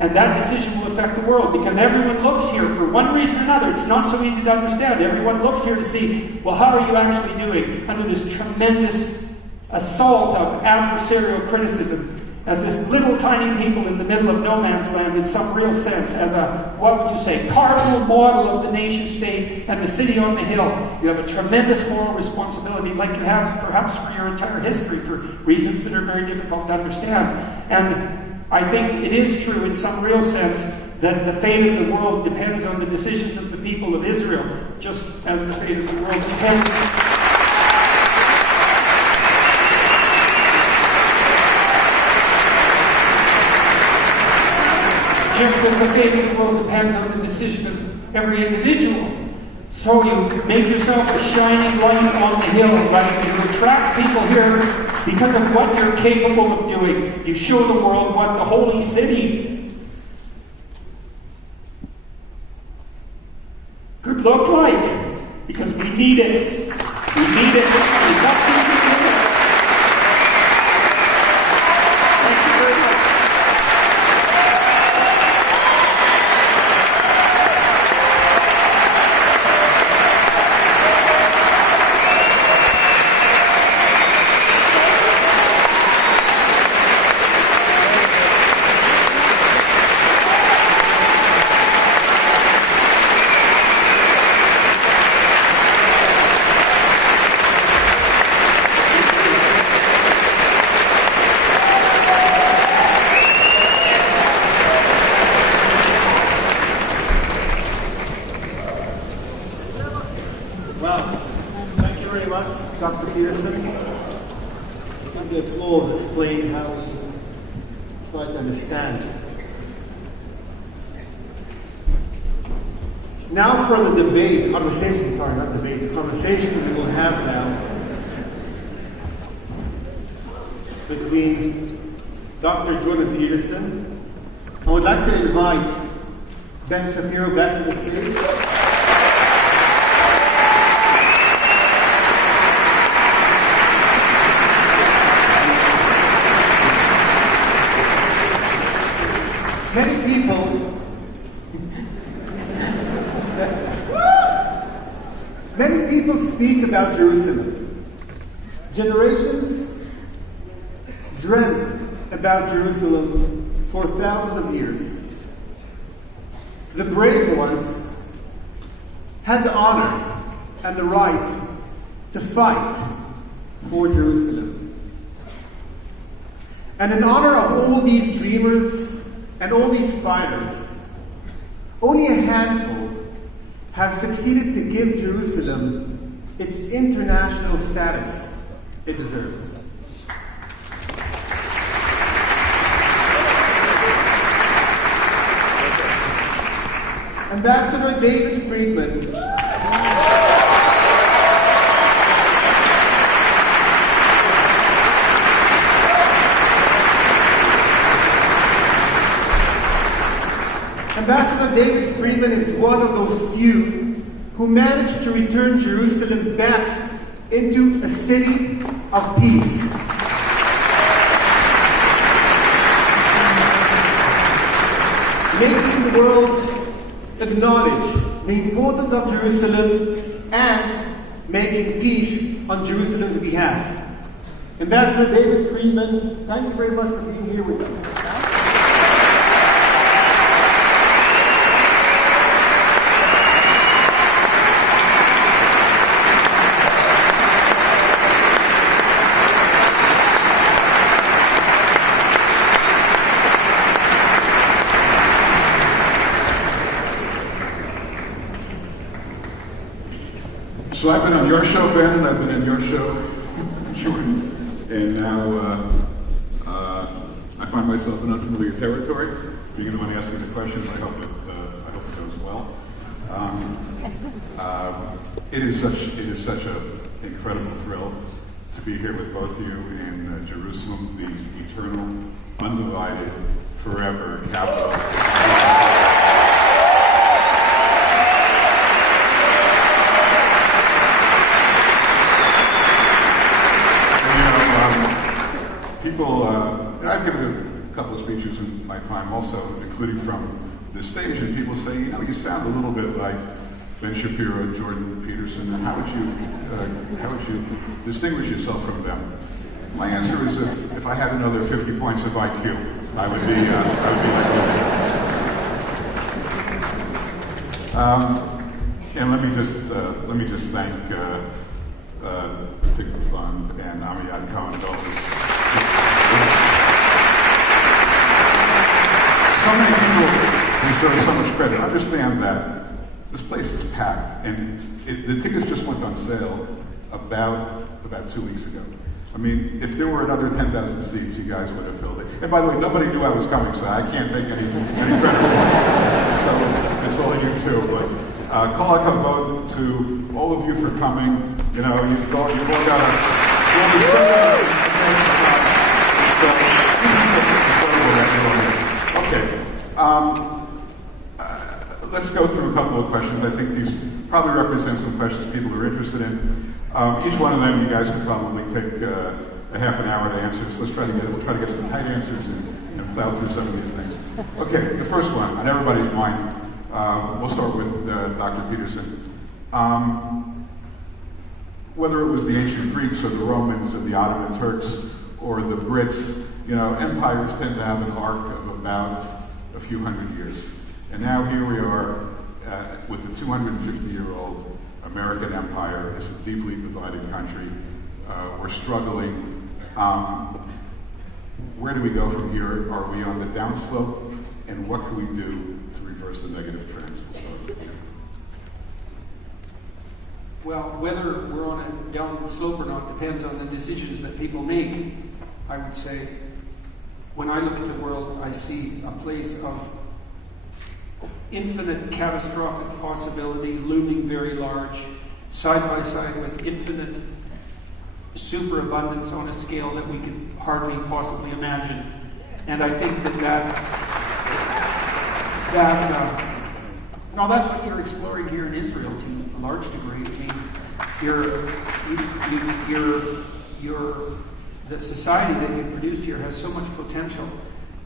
And that decision will affect the world, because everyone looks here for one reason or another. It's not so easy to understand. Everyone looks here to see, well, how are you actually doing under this tremendous assault of adversarial criticism, as this little tiny people in the middle of no man's land, in some real sense, as a, what would you say, cardinal model of the nation state and the city on the hill. You have a tremendous moral responsibility, like you have perhaps for your entire history, for reasons that are very difficult to understand. And I think it is true in some real sense that the fate of the world depends on the decisions of the people of Israel, just as the fate of the world depends just as the fate of the world depends on the decision of every individual. So you make yourself a shining light on the hill, right? You attract people here because of what you're capable of doing. You show the world what the holy city could look like, because we need it. We need it. It's up to you to do it. Thank you very much. Well, thank you very much, Dr. Peterson. And the applause explain how we try to understand. Now for the debate, conversation we will have now between Dr. Jordan Peterson. I would like to invite Ben Shapiro back to the stage. Many people speak about Jerusalem. Generations dreamt about Jerusalem for thousands of years. The brave ones had the honor and the right to fight for Jerusalem. And in honor of all these dreamers and all these fighters, only a handful have succeeded to give Jerusalem its international status it deserves. Ambassador David Friedman Ambassador David Friedman is one of those few who managed to return Jerusalem back into a city of peace. making the world acknowledge the importance of Jerusalem and making peace on Jerusalem's behalf. Ambassador David Friedman, thank you very much for being here with us. So I've been on your show, Ben, and I've been on your show, Jordan, and now I find myself in unfamiliar territory. Being the one asking the questions, I hope it goes well. It is such an incredible thrill to be here with both of you in Jerusalem, the eternal, undivided, forever capital. I've given a couple of speeches in my time also, including from this stage, and people say, you sound a little bit like Ben Shapiro, Jordan Peterson, and how would you distinguish yourself from them? My answer is if I had another 50 points of IQ, I would be like and let me just thank Tickle Fund and Amiyad Cohen. So many people deserve so much credit. Understand that this place is packed, and the tickets just went on sale about 2 weeks ago. I mean, if there were another 10,000 seats, you guys would have filled it. And by the way, nobody knew I was coming, so I can't take any credit for it. So it's all you too. But kol hakavod to all of you for coming. You've all got Okay. Let's go through a couple of questions. I think these probably represent some questions people are interested in. Each one of them, you guys could probably take a half an hour to answer. So we'll try to get some tight answers and plow through some of these things. Okay, the first one on everybody's mind. We'll start with Dr. Peterson. Whether it was the ancient Greeks or the Romans or the Ottoman Turks or the Brits, empires tend to have an arc of about a few hundred years. And now here we are with a 250-year-old American empire. It's a deeply divided country. We're struggling. Where do we go from here? Are we on the downslope? And what can we do to reverse the negative trends? Well, whether we're on a downward slope or not depends on the decisions that people make. I would say, when I look at the world, I see a place of infinite catastrophic possibility looming very large, side by side with infinite superabundance on a scale that we could hardly possibly imagine. And I think that's what you're exploring here in Israel to a large degree. I mean, the society that you've produced here has so much potential,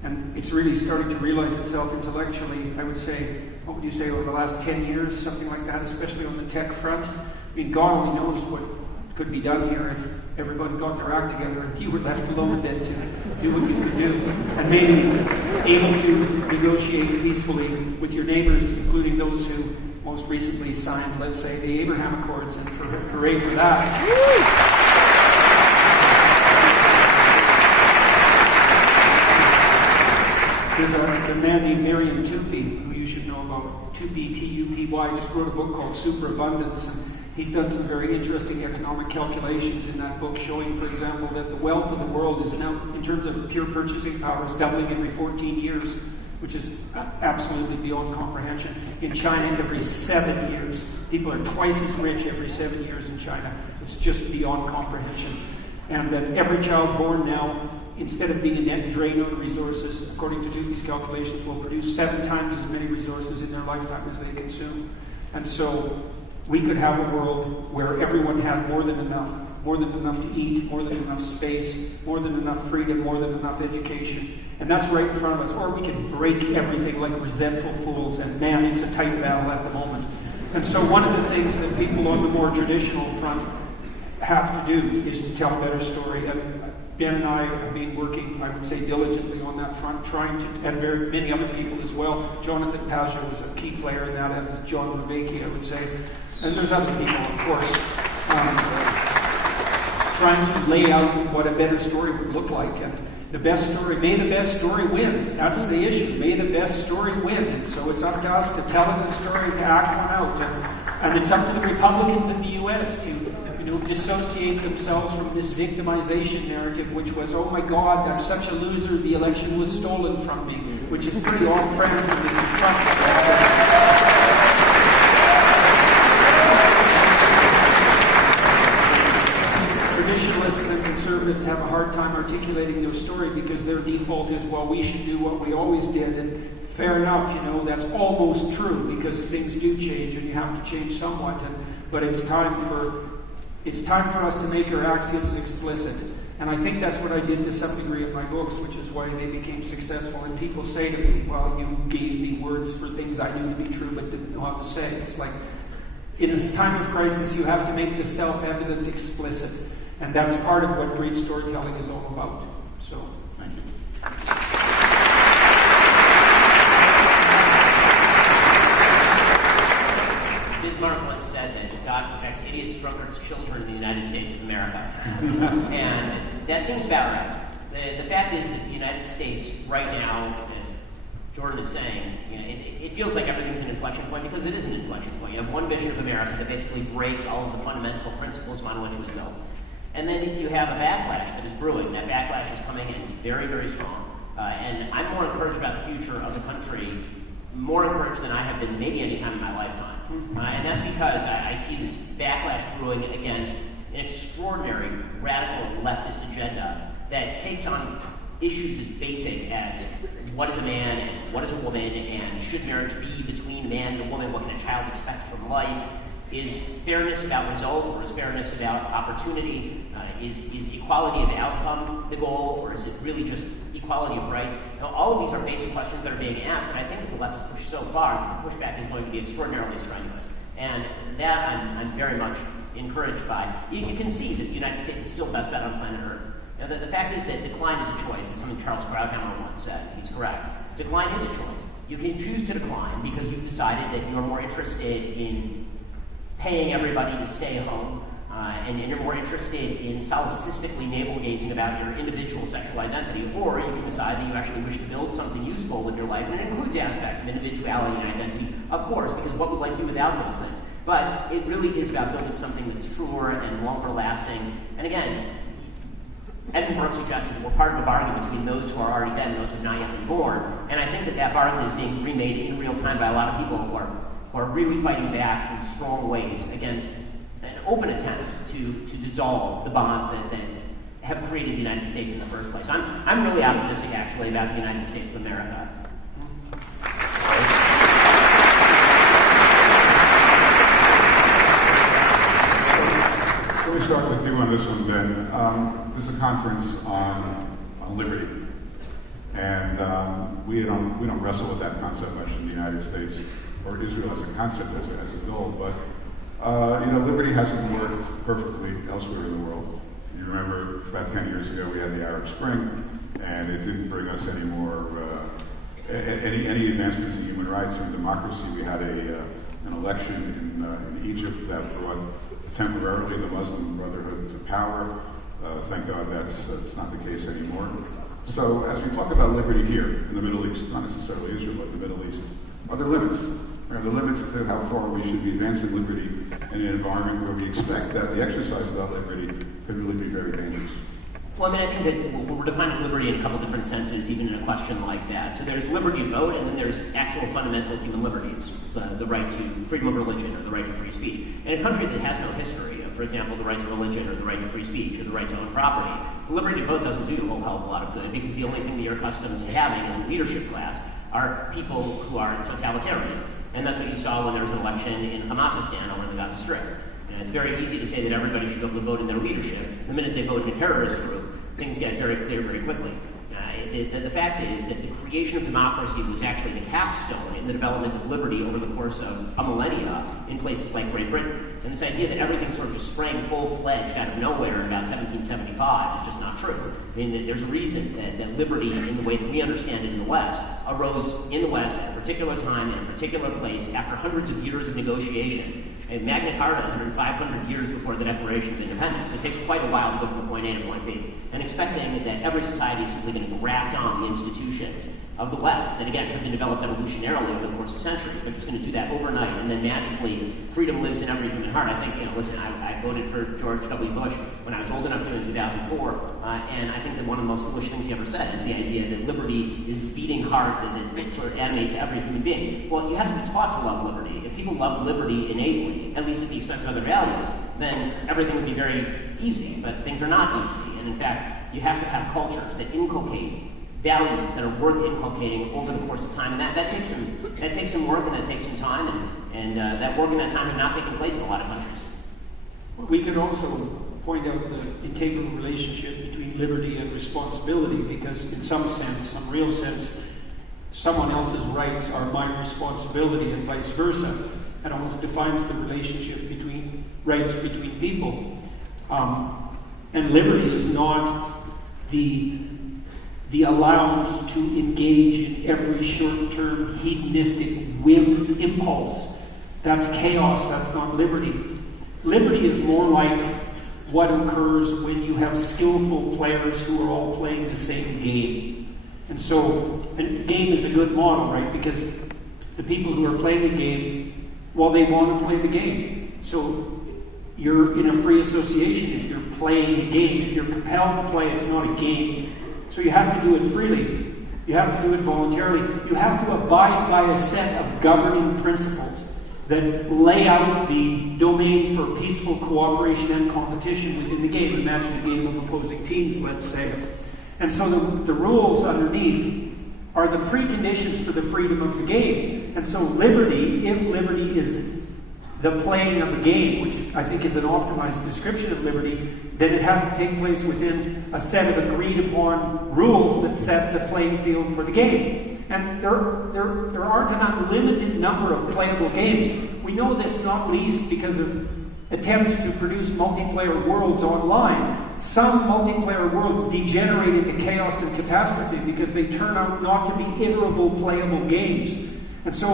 and it's really starting to realize itself intellectually. I would say, what would you say, over the last 10 years, something like that, especially on the tech front? I mean, God only knows what could be done here if everybody got their act together and you were left alone then to do what you could do, and maybe able to negotiate peacefully with your neighbors, including those who most recently signed, let's say, the Abraham Accords, and hooray for that. There's a man named Miriam Tupy, who you should know about, Tupy, T-U-P-Y, just wrote a book called Superabundance, and he's done some very interesting economic calculations in that book, showing, for example, that the wealth of the world is now, in terms of pure purchasing power, is doubling every 14 years, which is absolutely beyond comprehension. In China, every 7 years. People are twice as rich every 7 years in China. It's just beyond comprehension. And that every child born now, instead of being a net drain on resources, according to Tupy's calculations, will produce 7 times as many resources in their lifetime as they consume. And so we could have a world where everyone had more than enough, more than enough to eat, more than enough space, more than enough freedom, more than enough education. And that's right in front of us. Or we can break everything like resentful fools, and man, it's a tight battle at the moment. And so one of the things that people on the more traditional front have to do is to tell a better story. Ben and I have been working, I would say, diligently on that front, trying to, and very many other people as well. Jonathan Pazio was a key player in that, as is John Levacki, I would say. And there's other people, of course, trying to lay out what a better story would look like. And the best story, may the best story win. That's the issue. May the best story win. And so it's up to us to tell a good story, to act one out. And it's up to the Republicans in the U.S. to dissociate themselves from this victimization narrative, which was, oh my God, I'm such a loser, the election was stolen from me, which is pretty off-brand for Mr. Trump. Traditionalists and conservatives have a hard time articulating their story because their default is, well, we should do what we always did, and fair enough, that's almost true because things do change and you have to change somewhat, but it's time for us to make our axioms explicit. And I think that's what I did to some degree in my books, which is why they became successful. And people say to me, well, you gave me words for things I knew to be true but didn't know how to say. It's like, in a time of crisis, you have to make the self-evident explicit. And that's part of what great storytelling is all about. So, thank you. Bismarck once said that God protects idiots, drunkards, children in the United States of America. And that seems about right. The fact is that the United States right now, as Jordan is saying, it feels like everything's an inflection point because it is an inflection point. You have one vision of America that basically breaks all of the fundamental principles upon which it was built. And then you have a backlash that is brewing. That backlash is coming in very, very strong. And I'm more encouraged about the future of the country, more encouraged than I have been maybe any time in my lifetime. And that's because I see this backlash brewing against an extraordinary radical leftist agenda that takes on issues as basic as what is a man and what is a woman, and should marriage be between man and woman, what can a child expect from life, is fairness about results, or is fairness about opportunity, is equality of outcome the goal, or is it really just equality of rights? Now, all of these are basic questions that are being asked, but I think that the left has pushed so far, the pushback is going to be extraordinarily strenuous. And that I'm very much encouraged by. You can see that the United States is still the best bet on planet Earth. Now, the fact is that decline is a choice. That's something Charles Krauthammer once said. He's correct. Decline is a choice. You can choose to decline because you've decided that you're more interested in paying everybody to stay home, and you're more interested in solipsistically navel-gazing about your individual sexual identity, or you can decide that you actually wish to build something useful with your life, and it includes aspects of individuality and identity, of course, because what would life be without those things? But it really is about building something that's truer and longer lasting. And again, Edmund Burke suggested that we're part of a bargain between those who are already dead and those who have not yet been born, and I think that that bargain is being remade in real time by a lot of people who are really fighting back in strong ways against an open attempt to dissolve the bonds that have created the United States in the first place. I'm really optimistic, actually, about the United States of America. Let me start with you on this one, Ben. This is a conference on liberty. And we don't wrestle with that concept much in the United States, or Israel as a concept, as a goal, but liberty hasn't worked perfectly elsewhere in the world. You remember about 10 years ago we had the Arab Spring, and it didn't bring us any more any advancements in human rights or in democracy. We had an election in Egypt that brought temporarily the Muslim Brotherhood to power. Thank God that's not the case anymore. So as we talk about liberty here in the Middle East, not necessarily Israel, but the Middle East, are there limits? Are there limits to how far we should be advancing liberty in an environment where we expect that the exercise of that liberty could really be very dangerous? Well, I think that we're defining liberty in a couple different senses, even in a question like that. So there's liberty of vote, and then there's actual fundamental human liberties, the right to freedom of religion or the right to free speech. In a country that has no history, for example, the right to religion or the right to free speech or the right to own property, the liberty of vote doesn't do a whole hell of a lot of good, because the only thing that you're accustomed to having as a leadership class are people who are totalitarians. And that's what you saw when there was an election in Hamasistan over in the Gaza Strip. And it's very easy to say that everybody should be able to vote in their leadership. The minute they vote in a terrorist group, things get very clear very quickly. The fact is that the creation of democracy was actually the capstone in the development of liberty over the course of a millennia in places like Great Britain. And this idea that everything sort of just sprang full-fledged out of nowhere in about 1775 is just not true. I mean, there's a reason that liberty, in the way that we understand it in the West, arose in the West at a particular time, in a particular place, after hundreds of years of negotiation. And Magna Carta is written 500 years before the Declaration of Independence. It takes quite a while to go from point A to point B. And expecting that every society is simply going to graft on the institutions of the West that, again, have been developed evolutionarily over the course of centuries. They're just going to do that overnight, and then magically freedom lives in every human heart. I think, listen, I voted for George W. Bush when I was old enough to in 2004, and I think that one of the most foolish things he ever said is the idea that liberty is the beating heart that sort of animates every human being. Well, you have to be taught to love liberty. If people love liberty innately, at least at the expense of other values, then everything would be very easy, but things are not easy. And in fact, you have to have cultures that inculcate values that are worth inculcating over the course of time, and that takes some work and that takes some time, and that work and that time have not taken place in a lot of countries. We could also point out the integral relationship between liberty and responsibility, because in some sense, some real sense, someone else's rights are my responsibility and vice versa. It almost defines the relationship between rights between people. And liberty is not the allowance to engage in every short-term hedonistic whim impulse. That's chaos, that's not liberty. Liberty is more like what occurs when you have skillful players who are all playing the same game. And so, a game is a good model, right? Because the people who are playing the game, well, they want to play the game. So, you're in a free association if you're playing a game. If you're compelled to play, it's not a game. So you have to do it freely. You have to do it voluntarily. You have to abide by a set of governing principles that lay out the domain for peaceful cooperation and competition within the game. Imagine a game of opposing teams, let's say. And so the rules underneath are the preconditions for the freedom of the game. And so liberty, if liberty is the playing of a game, which I think is an optimized description of liberty, then it has to take place within a set of agreed upon rules that set the playing field for the game. And there aren't an unlimited number of playable games. We know this not least because of attempts to produce multiplayer worlds online. Some multiplayer worlds degenerate into chaos and catastrophe because they turn out not to be iterable playable games. And so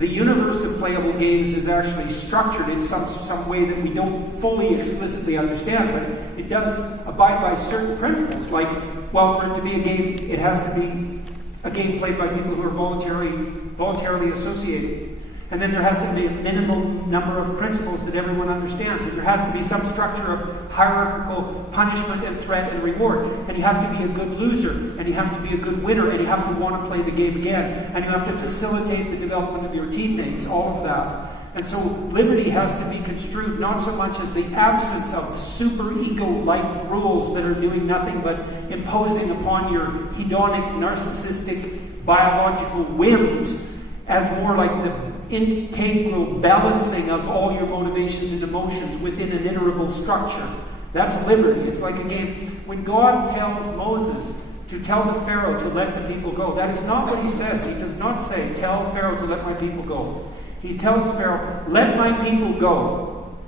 the universe of playable games is actually structured in some way that we don't fully explicitly understand, but it does abide by certain principles. Like, well, for it to be a game, it has to be a game played by people who are voluntarily associated. And then there has to be a minimum number of principles that everyone understands. And there has to be some structure of hierarchical punishment and threat and reward. And you have to be a good loser. And you have to be a good winner. And you have to want to play the game again. And you have to facilitate the development of your teammates. All of that. And so liberty has to be construed not so much as the absence of super-ego-like rules that are doing nothing but imposing upon your hedonic, narcissistic, biological whims, as more like the integral balancing of all your motivations and emotions within an iterable structure. That's liberty. It's like a game. When God tells Moses to tell the Pharaoh to let the people go, that is not what he says. He does not say, tell Pharaoh to let my people go. He tells Pharaoh, let my people go,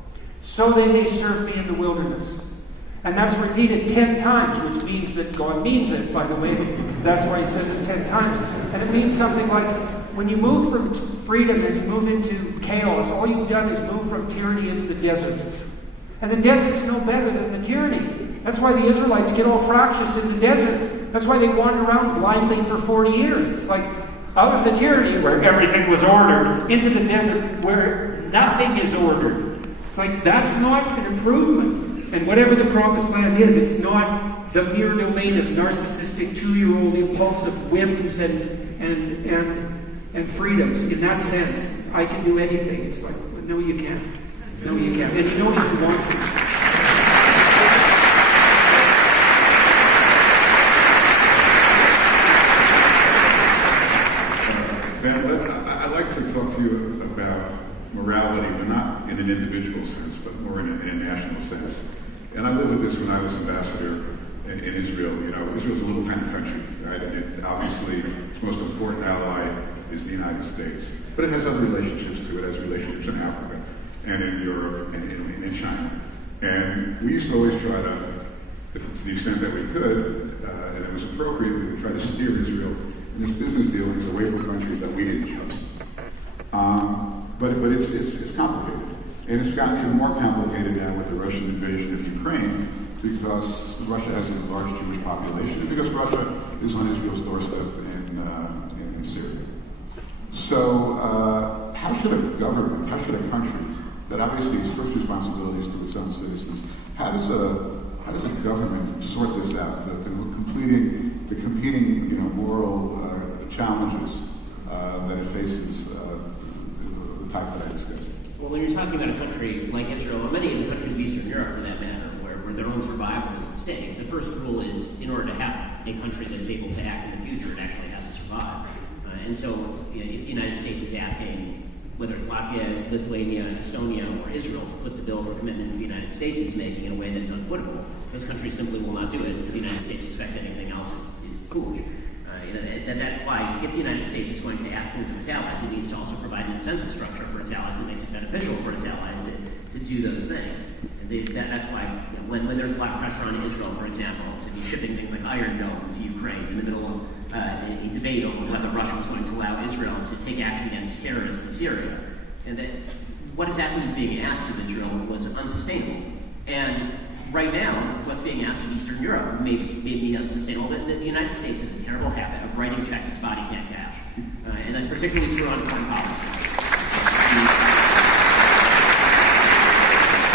so they may serve me in the wilderness. And that's repeated 10 times, which means that God means it, by the way, because that's why he says it 10 times. And it means something like, when you move from freedom and you move into chaos, all you've done is move from tyranny into the desert. And the desert's no better than the tyranny. That's why the Israelites get all fractious in the desert. That's why they wander around blindly for 40 years. It's like, out of the tyranny where everything was ordered, into the desert where nothing is ordered. It's like, that's not an improvement. And whatever the promised land is, it's not the mere domain of narcissistic 2-year-old impulsive whims and freedoms. In that sense, I can do anything. It's like, no, you can't. No, you can't. And you don't even want to. Ben, I'd like to talk to you about morality, but not in an individual sense, but And I lived with this when I was ambassador in Israel. You know, Israel's a little tiny country, right? And obviously, its most important ally is the United States. But it has other relationships too. It has relationships in Africa and in Europe and in China. And we used to always try to, to the extent that we could, and it was appropriate, we would try to steer Israel in its business dealings away from countries that we didn't trust. But it's complicated. And it's gotten even more complicated now with the Russian invasion of Ukraine, because Russia has a large Jewish population, and because Russia is on Israel's doorstep in Syria. So how should a government, how should a country that obviously its first responsibility is to its own citizens, how does a government sort this out, the competing moral challenges that it faces, the type that I discussed? Well, when you're talking about a country like Israel, or many of the countries of Eastern Europe for that matter, where their own survival is at stake, the first rule is, in order to have a country that's able to act in the future, it actually has to survive. And so, if the United States is asking, whether it's Latvia, Lithuania, Estonia, or Israel, to foot the bill for commitments the United States is making in a way that is unfootable, those countries simply will not do it, because the United States suspect anything else is foolish. That's why, if the United States is going to ask things of its allies, it needs to also provide an incentive structure for its allies that makes it beneficial for its allies to do those things. That's why, when there's a lot of pressure on Israel, for example, to be shipping things like Iron Dome to Ukraine in the middle of a debate over whether Russia was going to allow Israel to take action against terrorists in Syria, and that what exactly was being asked of Israel was unsustainable. And right now, what's being asked of Eastern Europe may be unsustainable. The United States has a terrible habit of writing checks its body can't cash. And that's particularly true on foreign policy.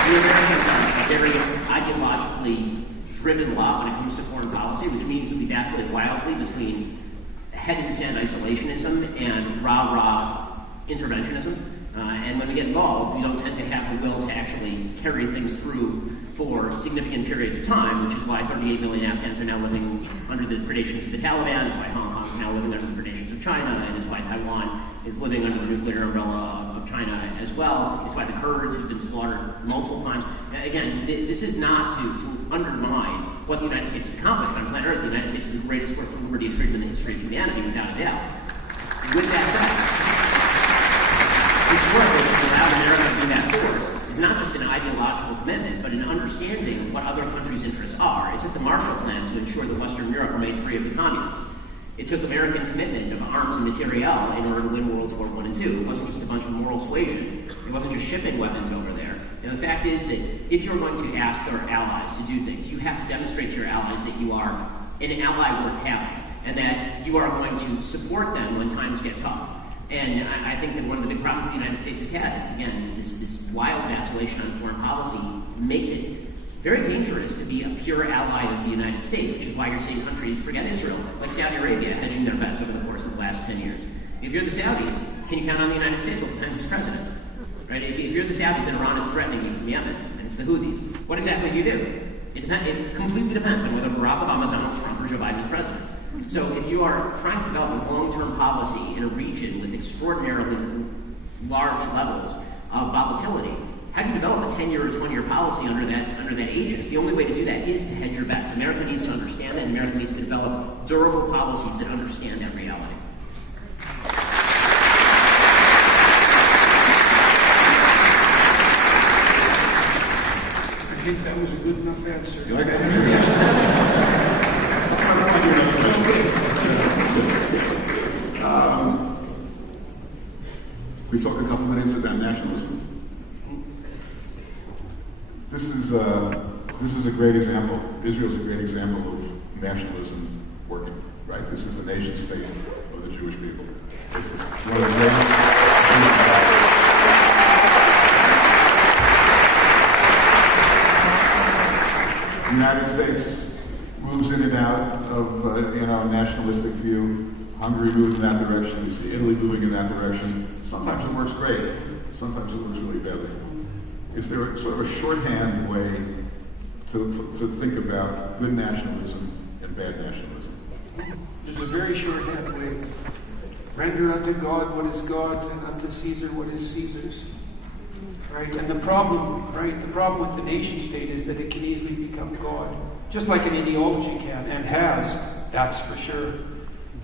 The Americans are a very ideologically driven lot when it comes to foreign policy, which means that we vacillate wildly between head-in-the-sand isolationism and rah-rah interventionism. And when we get involved, we don't tend to have the will to actually carry things through for significant periods of time, which is why 38 million Afghans are now living under the predations of the Taliban. It's why Hong Kong is now living under the predations of China, and it's why Taiwan is living under the nuclear umbrella of China as well. It's why the Kurds have been slaughtered multiple times. Again, this is not to undermine what the United States has accomplished on planet Earth. The United States is the greatest force for liberty and freedom in the history of humanity, without a doubt. With that said, its work to allow America to be that force is not just an ideological commitment, but an understanding of what other countries' interests are. It took the Marshall Plan to ensure that Western Europe remained free of the communists. It took American commitment of arms and materiel in order to win Worlds War I and II. It wasn't just a bunch of moral suasion. It wasn't just shipping weapons over there. And the fact is that if you're going to ask our allies to do things, you have to demonstrate to your allies that you are an ally worth having, and that you are going to support them when times get tough. And I think that one of the big problems the United States has had is, again, this wild vacillation on foreign policy makes it very dangerous to be a pure ally of the United States, which is why you're seeing countries, forget Israel, like Saudi Arabia, hedging their bets over the course of the last 10 years. If you're the Saudis, can you count on the United States? Well, it depends who's president. Right? If you're the Saudis and Iran is threatening you from Yemen, and it's the Houthis, what exactly do you do? It completely depends on whether Barack Obama, Donald Trump, or Joe Biden is president. So if you are trying to develop a long-term policy in a region with extraordinarily large levels of volatility, how do you develop a 10-year or 20-year policy under that aegis? The only way to do that is to hedge your bets. America needs to understand that, and America needs to develop durable policies that understand that reality. I think that was a good enough answer. You like that answer? We talk a couple minutes about nationalism. This is a great example. Israel is a great example of nationalism working. Right? This is the nation state of the Jewish people. This is one of the great. The United States moves in and out of a nationalistic view. Hungary moves in that direction. You see Italy moving in that direction. Sometimes it works great. Sometimes it works really badly. Is there sort of a shorthand way to think about good nationalism and bad nationalism? There's a very shorthand way. Render unto God what is God's, and unto Caesar what is Caesar's. right? And the problem, right, the problem with the nation state is that it can easily become God, just like an ideology can, and has, that's for sure.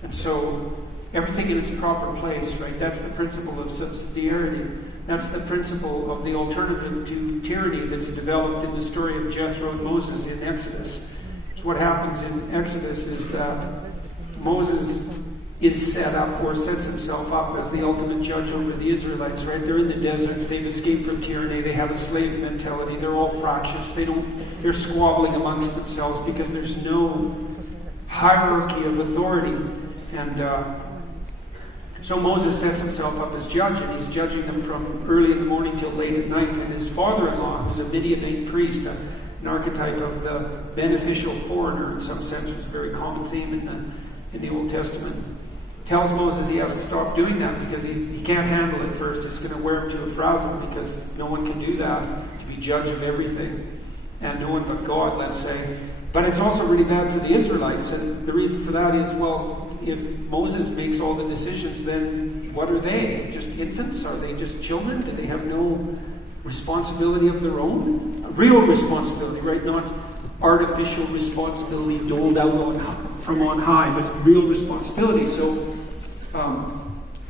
And so, everything in its proper place, right? That's the principle of subsidiarity. That's the principle of the alternative to tyranny that's developed in the story of Jethro and Moses in Exodus. So what happens in Exodus is that Moses is set up or sets himself up as the ultimate judge over the Israelites, right? They're in the desert, they've escaped from tyranny, they have a slave mentality, they're all fractious, they're squabbling amongst themselves because there's no hierarchy of authority. And so Moses sets himself up as judge, and he's judging them from early in the morning till late at night. And his father-in-law, who's a Midianite priest, an archetype of the beneficial foreigner in some sense, was a very common theme in the Old Testament, tells Moses he has to stop doing that because he can't handle it first. It's going to wear him to a frazzle because no one can do that, to be judge of everything. And no one but God, let's say. But it's also really bad for the Israelites, and the reason for that is, well, if Moses makes all the decisions, then what are they? Just infants? Are they just children? Do they have no responsibility of their own? Real responsibility, right? Not artificial responsibility doled out from on high, but real responsibility. So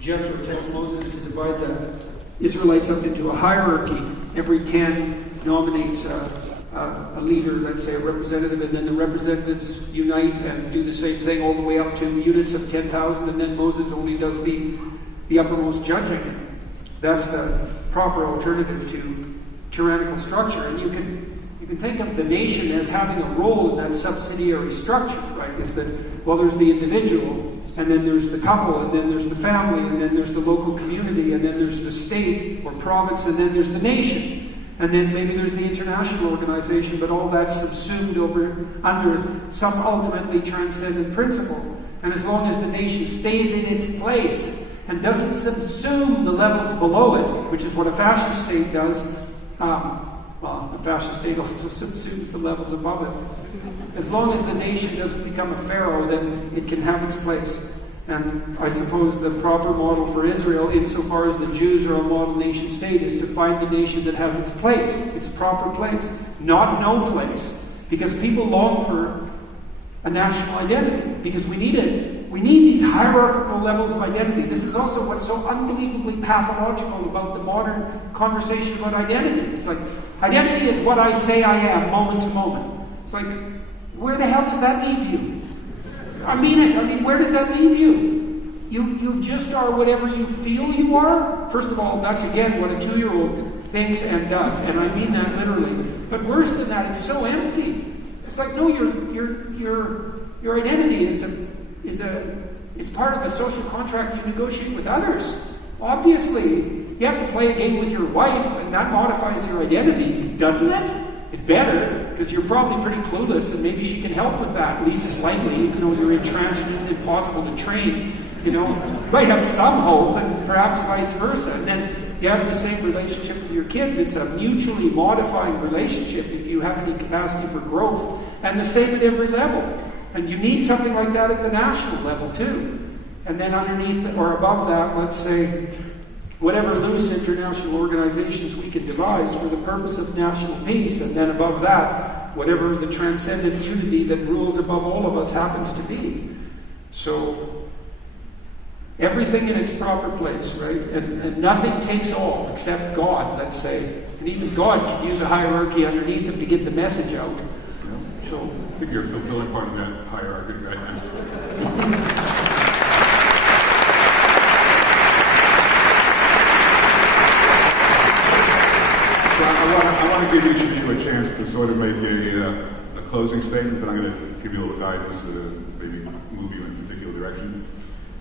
Jethro tells Moses to divide the Israelites up into a hierarchy. Every 10 nominates a leader, let's say a representative, and then the representatives unite and do the same thing all the way up to units of 10,000, and then Moses only does the uppermost judging. That's the proper alternative to tyrannical structure. And you can think of the nation as having a role in that subsidiary structure, right? Is that, well, there's the individual, and then there's the couple, and then there's the family, and then there's the local community, and then there's the state or province, and then there's the nation. And then maybe there's the international organization, but all that's subsumed under some ultimately transcendent principle. And as long as the nation stays in its place and doesn't subsume the levels below it, which is what a fascist state does, well, a fascist state also subsumes the levels above it. As long as the nation doesn't become a pharaoh, then it can have its place. And I suppose the proper model for Israel, insofar as the Jews are a model nation state, is to find the nation that has its place, its proper place, not no place. Because people long for a national identity, because we need it. We need these hierarchical levels of identity. This is also what's so unbelievably pathological about the modern conversation about identity. It's like, identity is what I say I am, moment to moment. It's like, where the hell does that leave you? I mean it. I mean, where does that leave you? You just are whatever you feel you are? First of all, that's again what a 2-year-old thinks and does, and I mean that literally. But worse than that, it's so empty. It's like, no, your identity is part of a social contract you negotiate with others. Obviously, you have to play a game with your wife, and that modifies your identity, doesn't it? It better, because you're probably pretty clueless, and maybe she can help with that, at least slightly, even though you're entrenched and impossible to train. You might have some hope, and perhaps vice versa. And then you have the same relationship with your kids. It's a mutually modifying relationship if you have any capacity for growth. And the same at every level. And you need something like that at the national level, too. And then underneath or above that, let's say, whatever loose international organizations we can devise for the purpose of national peace, and then above that, whatever the transcendent unity that rules above all of us happens to be. So, everything in its proper place, right? And nothing takes all, except God, let's say. And even God could use a hierarchy underneath him to get the message out. So, I think you're fulfilling part of that hierarchy right now. I want to give each of you a chance to sort of make a closing statement, but I'm going to give you a little guidance to maybe move you in a particular direction.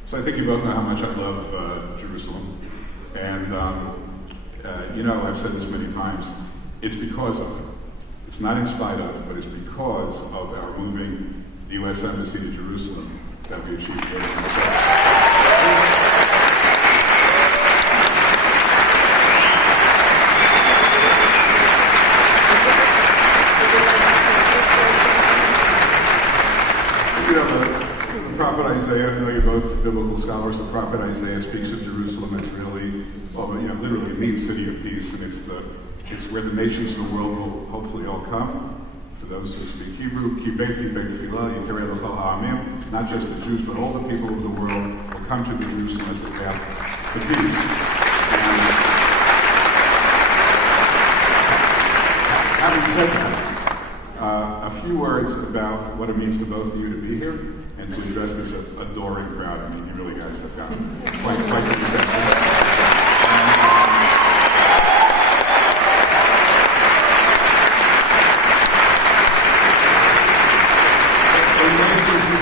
So I think you both know how much I love Jerusalem. And, I've said this many times, it's because of, it's not in spite of, but it's because of our moving the U.S. Embassy to Jerusalem that we achieved great success. The prophet Isaiah, I know you're both biblical scholars, the prophet Isaiah speaks of Jerusalem as really well, literally means city of peace, and it's where the nations of the world will hopefully all come. For those who speak Hebrew, Ki Beiti Beit Tefillah, Yiterei L'chol Ha'amim, not just the Jews, but all the people of the world will come to Jerusalem as the path to peace. And having said that, a few words about what it means to both of you to be here and to address this adoring crowd. I mean, you really guys have got quite the reception.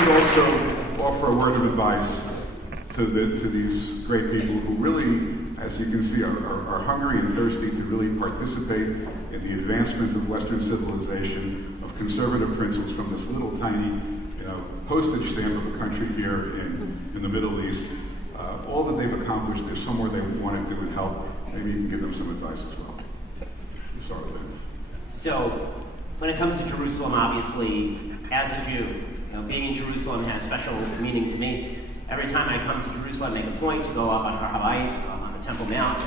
Also offer a word of advice to these great people who really, as you can see, are hungry and thirsty to really participate in the advancement of Western civilization, of conservative principles from this little tiny, postage stamp of a country here in the Middle East. All that they've accomplished, there's somewhere they want to do and help. Maybe you can give them some advice as well. We'll start with that. So, when it comes to Jerusalem, obviously, as a Jew, being in Jerusalem has special meaning to me. Every time I come to Jerusalem, I make a point to go up on Har Habayit, on the Temple Mount.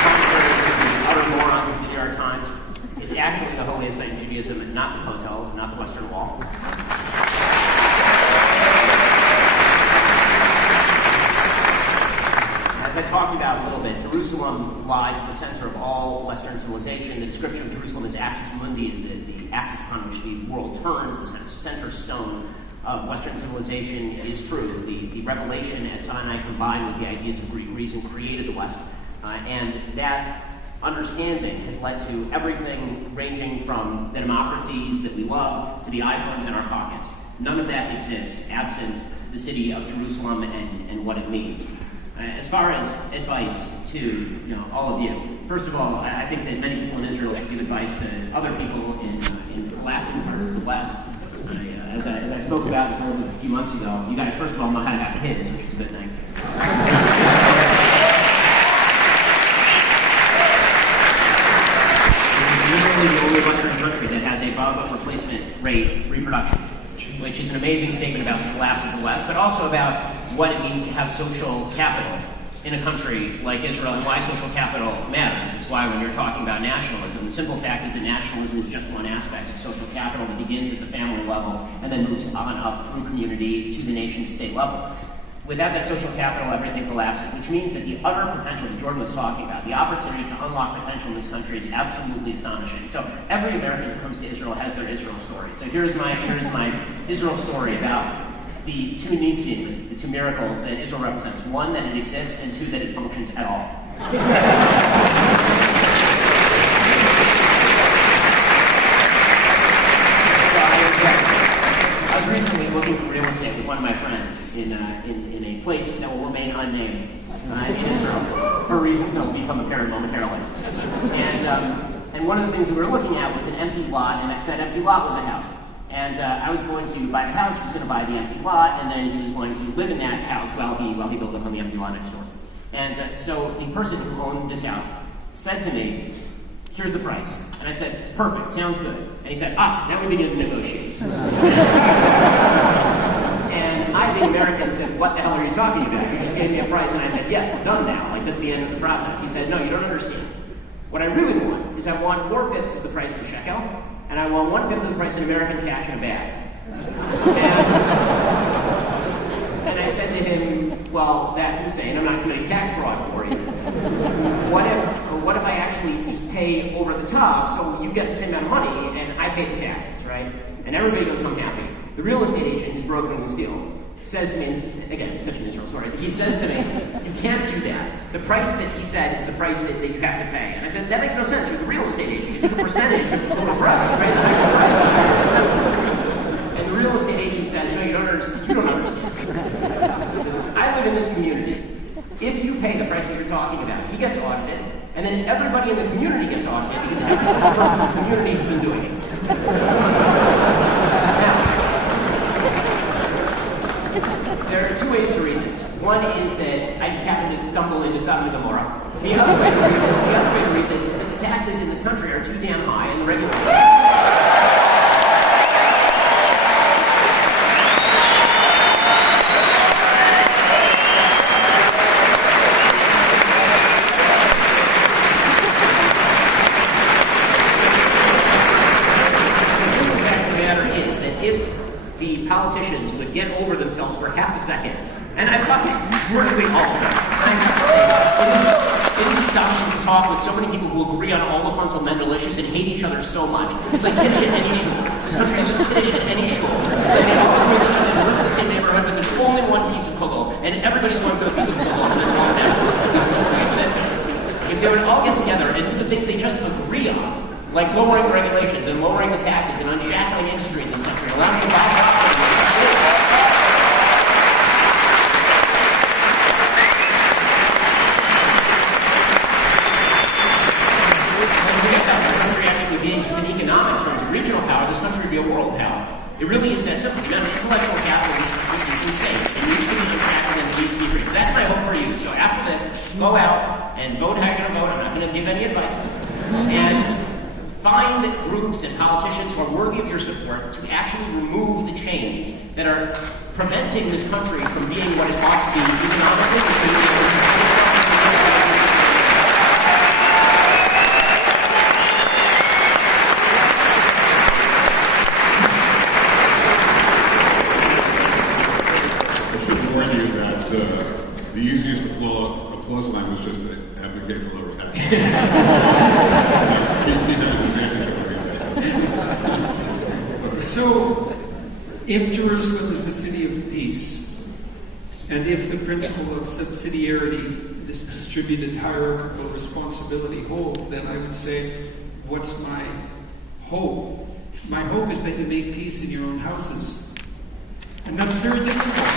Contrary to the utter morons of the New York Times, is actually the holiest site in Judaism, and not the Kotel, not the Western Wall. As I talked about a little bit, Jerusalem lies at the center of all Western civilization. The description of Jerusalem as axis mundi is the axis upon which the world turns, the center stone of Western civilization is true. The revelation at Sinai combined with the ideas of reason created the West. And that understanding has led to everything ranging from the democracies that we love to the iPhones in our pockets. None of that exists absent the city of Jerusalem and what it means. As far as advice to all of you, first of all, I think that many people in Israel should give advice to other people in collapsing parts of the West. As I spoke about a few months ago, you guys, first of all, know how to have kids, which is a good thing. This is literally the only Western country that has above replacement rate reproduction, which is an amazing statement about the collapse of the West, but also about what it means to have social capital in a country like Israel and why social capital matters. It's why when you're talking about nationalism, the simple fact is that nationalism is just one aspect of social capital that begins at the family level and then moves on up through community to the nation-state level. Without that social capital, everything collapses, which means that the utter potential that Jordan was talking about, the opportunity to unlock potential in this country is absolutely astonishing. So every American who comes to Israel has their Israel story. So here's my Israel story about the two nisim, the two miracles that Israel represents. One, that it exists, and two, that it functions at all. I was recently looking for real estate with one of my friends in a place that will remain unnamed in Israel for reasons that will become apparent momentarily. And one of the things that we were looking at was an empty lot, and I said empty lot was a house. And I was going to buy the house, he was going to buy the empty lot, and then he was going to live in that house while he built up on the empty lot next door. And so the person who owned this house said to me, "Here's the price." And I said, "Perfect, sounds good." And he said, now we begin to negotiate. And I, being American, said, "What the hell are you talking about? You just gave me a price." And I said, "Yes, we're done now. Like, that's the end of the process." He said, "No, you don't understand. What I really want is I want 4/5 of the price of a shekel, and I want 1/5 of the price in American cash in a bag." And I said to him, "Well, that's insane. I'm not committing tax fraud for you. What if I actually just pay over the top so you get the same amount of money and I pay the taxes, right?" And everybody goes home happy. The real estate agent who's brokering the deal says to me, and this is, again, it's such an Israel story, he says to me, "You can't do that. The price that he said is the price that you have to pay." And I said, "That makes no sense. You're the real estate agent. You take a percentage of the total price, right? And the real estate agent says, "No, you don't understand. You don't understand." He says, "I live in this community. If you pay the price that you're talking about, he gets audited, and then everybody in the community gets audited because every single person in this community has been doing it." Now, there are two ways to read this. One is that I just happened to stumble into Sodom and Gomorrah. The other way to read this is that the taxes in this country are too damn high, and the regular astonishing to talk with so many people who agree on all the fundamental issues and hate each other so much. It's like Kiddush at any shul. This country is just Kiddush at any shul. It's like they all agree with each other, they live in the same neighborhood, but there's only one piece of kugel, and everybody's going for the piece of kugel, and it's all down. If they would all get together and do the things they just agree on, like lowering the regulations and lowering the taxes and unshackling industry in this country, allowing you to buy property. Being just in economic terms, a regional power, this country would be a world power. It really is that simple. The amount of intellectual capital in this country is insane. It needs to be unshackled and it needs to be free. So that's my hope for you. So after this, go out and vote how you're going to vote. I'm not going to give any advice. And find groups and politicians who are worthy of your support to actually remove the chains that are preventing this country from being what it ought to be economically. The easiest applause line was just to advocate for lower taxes. So, if Jerusalem is the city of peace, and if the principle of subsidiarity, this distributed hierarchical responsibility holds, then I would say, what's my hope? My hope is that you make peace in your own houses. And that's very difficult.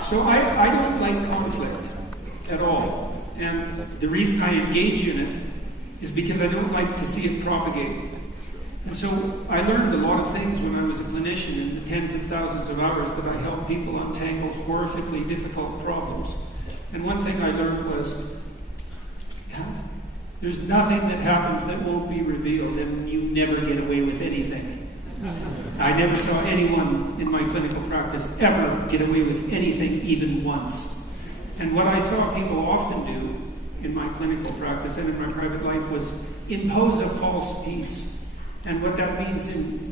So I don't like conflict at all. And the reason I engage in it is because I don't like to see it propagate. And so I learned a lot of things when I was a clinician in the tens of thousands of hours that I helped people untangle horrifically difficult problems. And one thing I learned was, there's nothing that happens that won't be revealed, and you never get away with anything. I never saw anyone in my clinical practice ever get away with anything even once. And what I saw people often do in my clinical practice and in my private life was impose a false peace. And what that means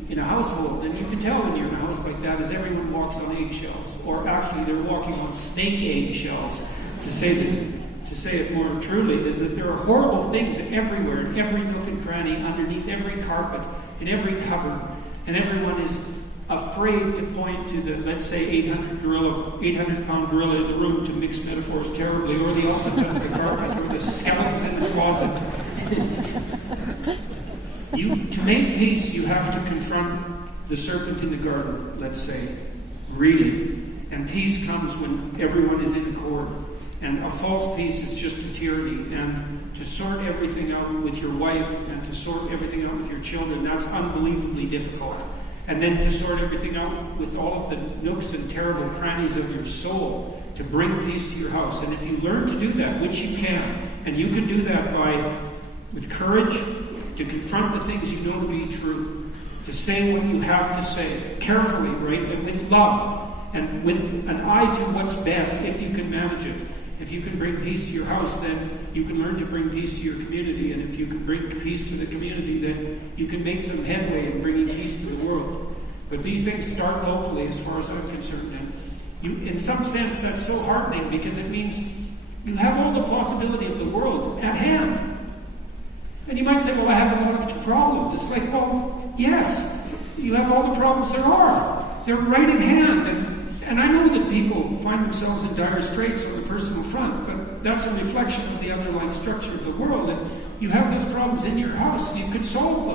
in a household, and you can tell when you're in a house like that, is everyone walks on eggshells, or actually they're walking on snake eggshells. To say it more truly, is that there are horrible things everywhere, in every nook and cranny, underneath every carpet, in every cupboard. And everyone is afraid to point to the, let's say, 800-pound gorilla in the room, to mix metaphors terribly, or the elephant under the carpet, or the skeletons in the closet. To make peace, you have to confront the serpent in the garden, let's say, really. And peace comes when everyone is in accord. And a false peace is just a tyranny. And to sort everything out with your wife and to sort everything out with your children, that's unbelievably difficult. And then to sort everything out with all of the nooks and terrible crannies of your soul, to bring peace to your house. And if you learn to do that, which you can, and you can do that with courage, to confront the things you know to be true, to say what you have to say, carefully, right, and with love, and with an eye to what's best, if you can manage it. If you can bring peace to your house, then you can learn to bring peace to your community. And if you can bring peace to the community, then you can make some headway in bringing peace to the world. But these things start locally, as far as I'm concerned. And in some sense, that's so heartening, because it means you have all the possibility of the world at hand. And you might say, well, I have a lot of problems. It's like, well, yes, you have all the problems there are. They're right at hand. And I know that people find themselves in dire straits on the personal front, but that's a reflection of the underlying structure of the world. And you have those problems in your house, you could solve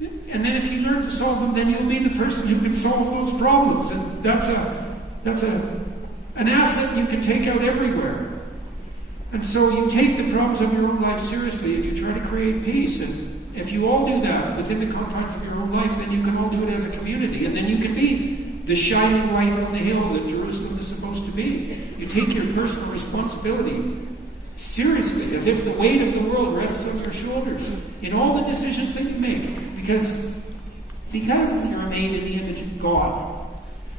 them. And then if you learn to solve them, then you'll be the person who can solve those problems. And that's an asset you can take out everywhere. And so you take the problems of your own life seriously, and you try to create peace. And if you all do that within the confines of your own life, then you can all do it as a community. And then you can be the shining light on the hill that Jerusalem is supposed to be. You take your personal responsibility seriously, as if the weight of the world rests on your shoulders in all the decisions that you make. Because you're made in the image of God,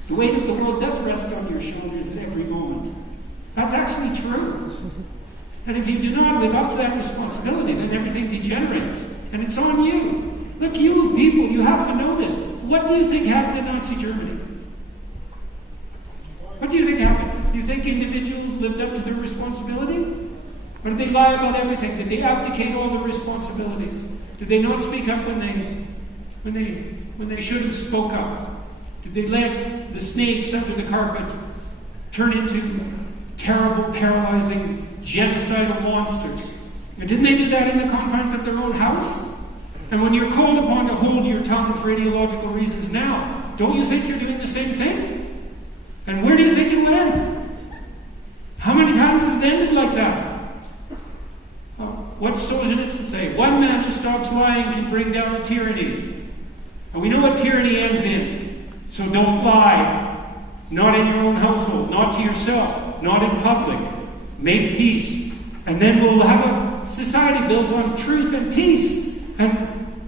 the weight of the world does rest on your shoulders at every moment. That's actually true. And if you do not live up to that responsibility, then everything degenerates. And it's on you. Look, you people, you have to know this. What do you think happened in Nazi Germany? What do you think happened? Do you think individuals lived up to their responsibility? Or did they lie about everything? Did they abdicate all the responsibility? Did they not speak up when they should have spoke up? Did they let the snakes under the carpet turn into terrible, paralyzing, genocidal monsters? And didn't they do that in the confines of their own house? And when you're called upon to hold your tongue for ideological reasons now, don't you think you're doing the same thing? And where do you think it will end? How many times has it ended like that? What's Solzhenitsyn say? One man who stops lying can bring down a tyranny. And we know what tyranny ends in. So don't lie. Not in your own household, not to yourself, not in public. Make peace. And then we'll have a society built on truth and peace. And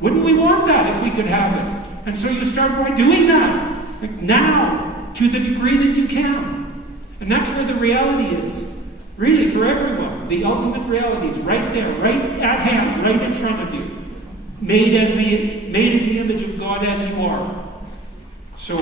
wouldn't we want that if we could have it? And so you start by doing that. Like now, to the degree that you can. And that's where the reality is. Really, for everyone, the ultimate reality is right there, right at hand, right in front of you. Made in the image of God as you are. So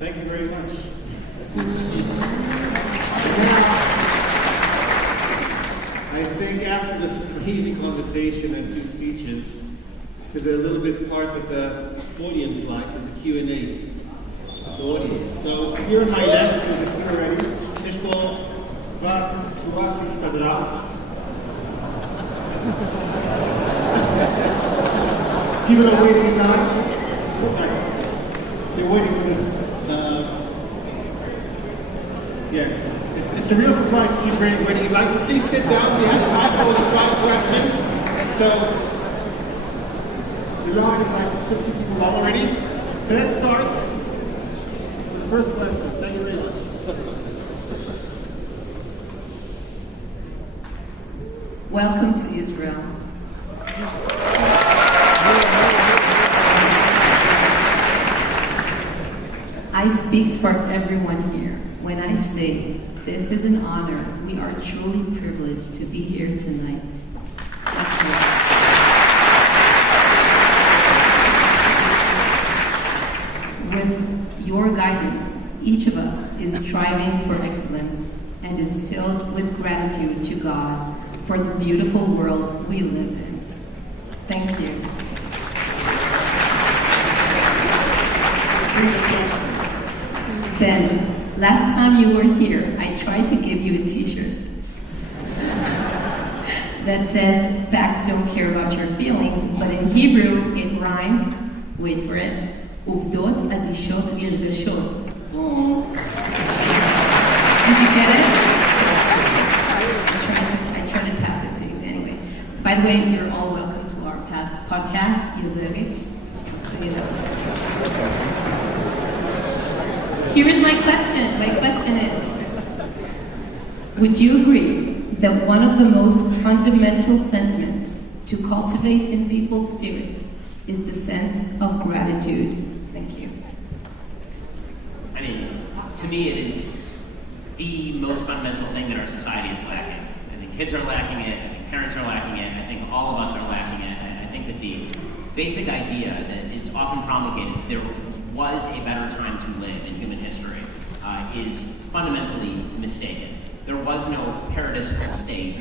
thank you very much. I think after this crazy conversation and 2 speeches, to the little bit part that the audience like is the Q&A of the audience. So here on my left, there's a queue already. יש פה כבר שורה שהסתדרה. People are waiting in line. They're waiting for this. Yes, it's a real surprise that he's waiting in line. So please sit down. We have time for all the 5 questions. So the line is like 50 people long already. So let's start with the first question. Thank you very much. Welcome to Israel. I speak for everyone here when I say this is an honor. We are truly privileged to be here tonight. With your guidance, each of us is striving for excellence and is filled with gratitude to God for the beautiful world we live in. Thank you. Ben, last time you were here, I tried to give you a t-shirt that says, facts don't care about your feelings, but in Hebrew, it rhymes, wait for it, uvdot adishot virgashot. Oh. Did you get it? I tried to pass it to you. Anyway, by the way, you're all welcome to our podcast, Yezevich, so you know. Here is my question. My question is, would you agree that one of the most fundamental sentiments to cultivate in people's spirits is the sense of gratitude? Thank you. I mean, to me it is the most fundamental thing that our society is lacking. I think kids are lacking it, I think parents are lacking it, I think all of us are lacking it. I think that the basic idea that is often promulgated, there was a better time to live in human history, is fundamentally mistaken. There was no paradisical state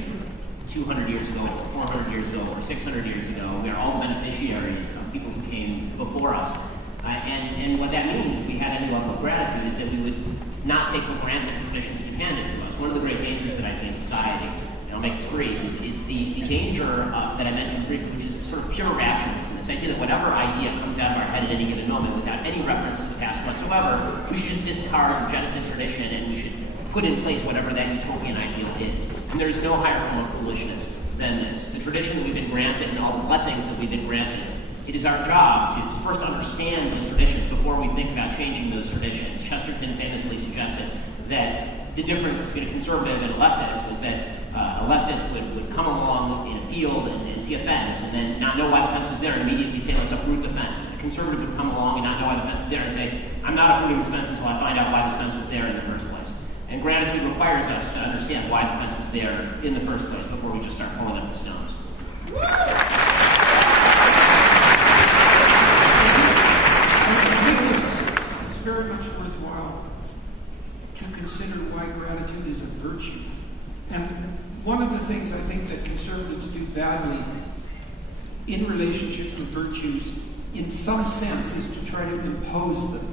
200 years ago, or 400 years ago, or 600 years ago. We are all beneficiaries of people who came before us. And what that means, if we had any level of gratitude, is that we would not take for granted traditions we handed to us. One of the great dangers that I see in society, and I'll make this brief, is the danger that I mentioned briefly, which is sort of pure rationalism. This idea that whatever idea comes out of our head at any given moment without any reference to the past whatsoever, we should just discard or jettison tradition and we should put in place whatever that utopian ideal is. And there's no higher form of foolishness than this. The tradition that we've been granted and all the blessings that we've been granted, it is our job to first understand those traditions before we think about changing those traditions. Chesterton famously suggested that the difference between a conservative and a leftist was that a leftist would come along in a field and see a fence and then not know why the fence was there and immediately say, let's uproot the fence. A conservative would come along and not know why the fence is there and say, I'm not uprooting this fence until I find out why this fence was there in the first place. And gratitude requires us to understand why the fence was there in the first place before we just start pulling up the stones. It's very much worthwhile to consider why gratitude is a virtue. And one of the things I think that conservatives do badly in relationship with virtues, in some sense, is to try to impose them.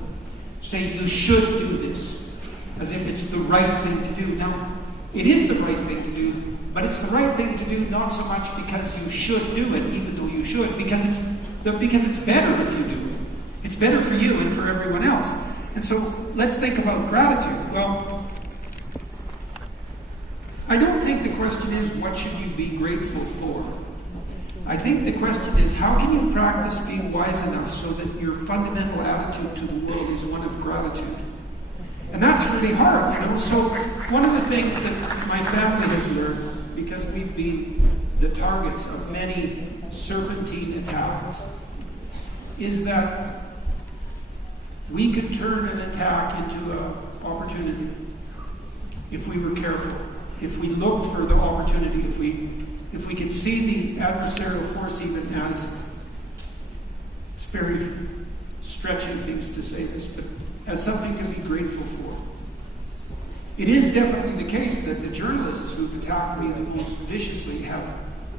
Say, you should do this, as if it's the right thing to do. Now, it is the right thing to do, but it's the right thing to do not so much because you should do it, even though you should, because it's better if you do it. It's better for you and for everyone else. And so let's think about gratitude. Well, I don't think the question is, what should you be grateful for? I think the question is, how can you practice being wise enough so that your fundamental attitude to the world is one of gratitude? And that's really hard, you know. So one of the things that my family has learned, because we've been the targets of many serpentine attacks, is that we could turn an attack into an opportunity if we were careful, if we looked for the opportunity, if we could see the adversarial force even as, it's very stretching things to say this, but as something to be grateful for. It is definitely the case that the journalists who've attacked me the most viciously have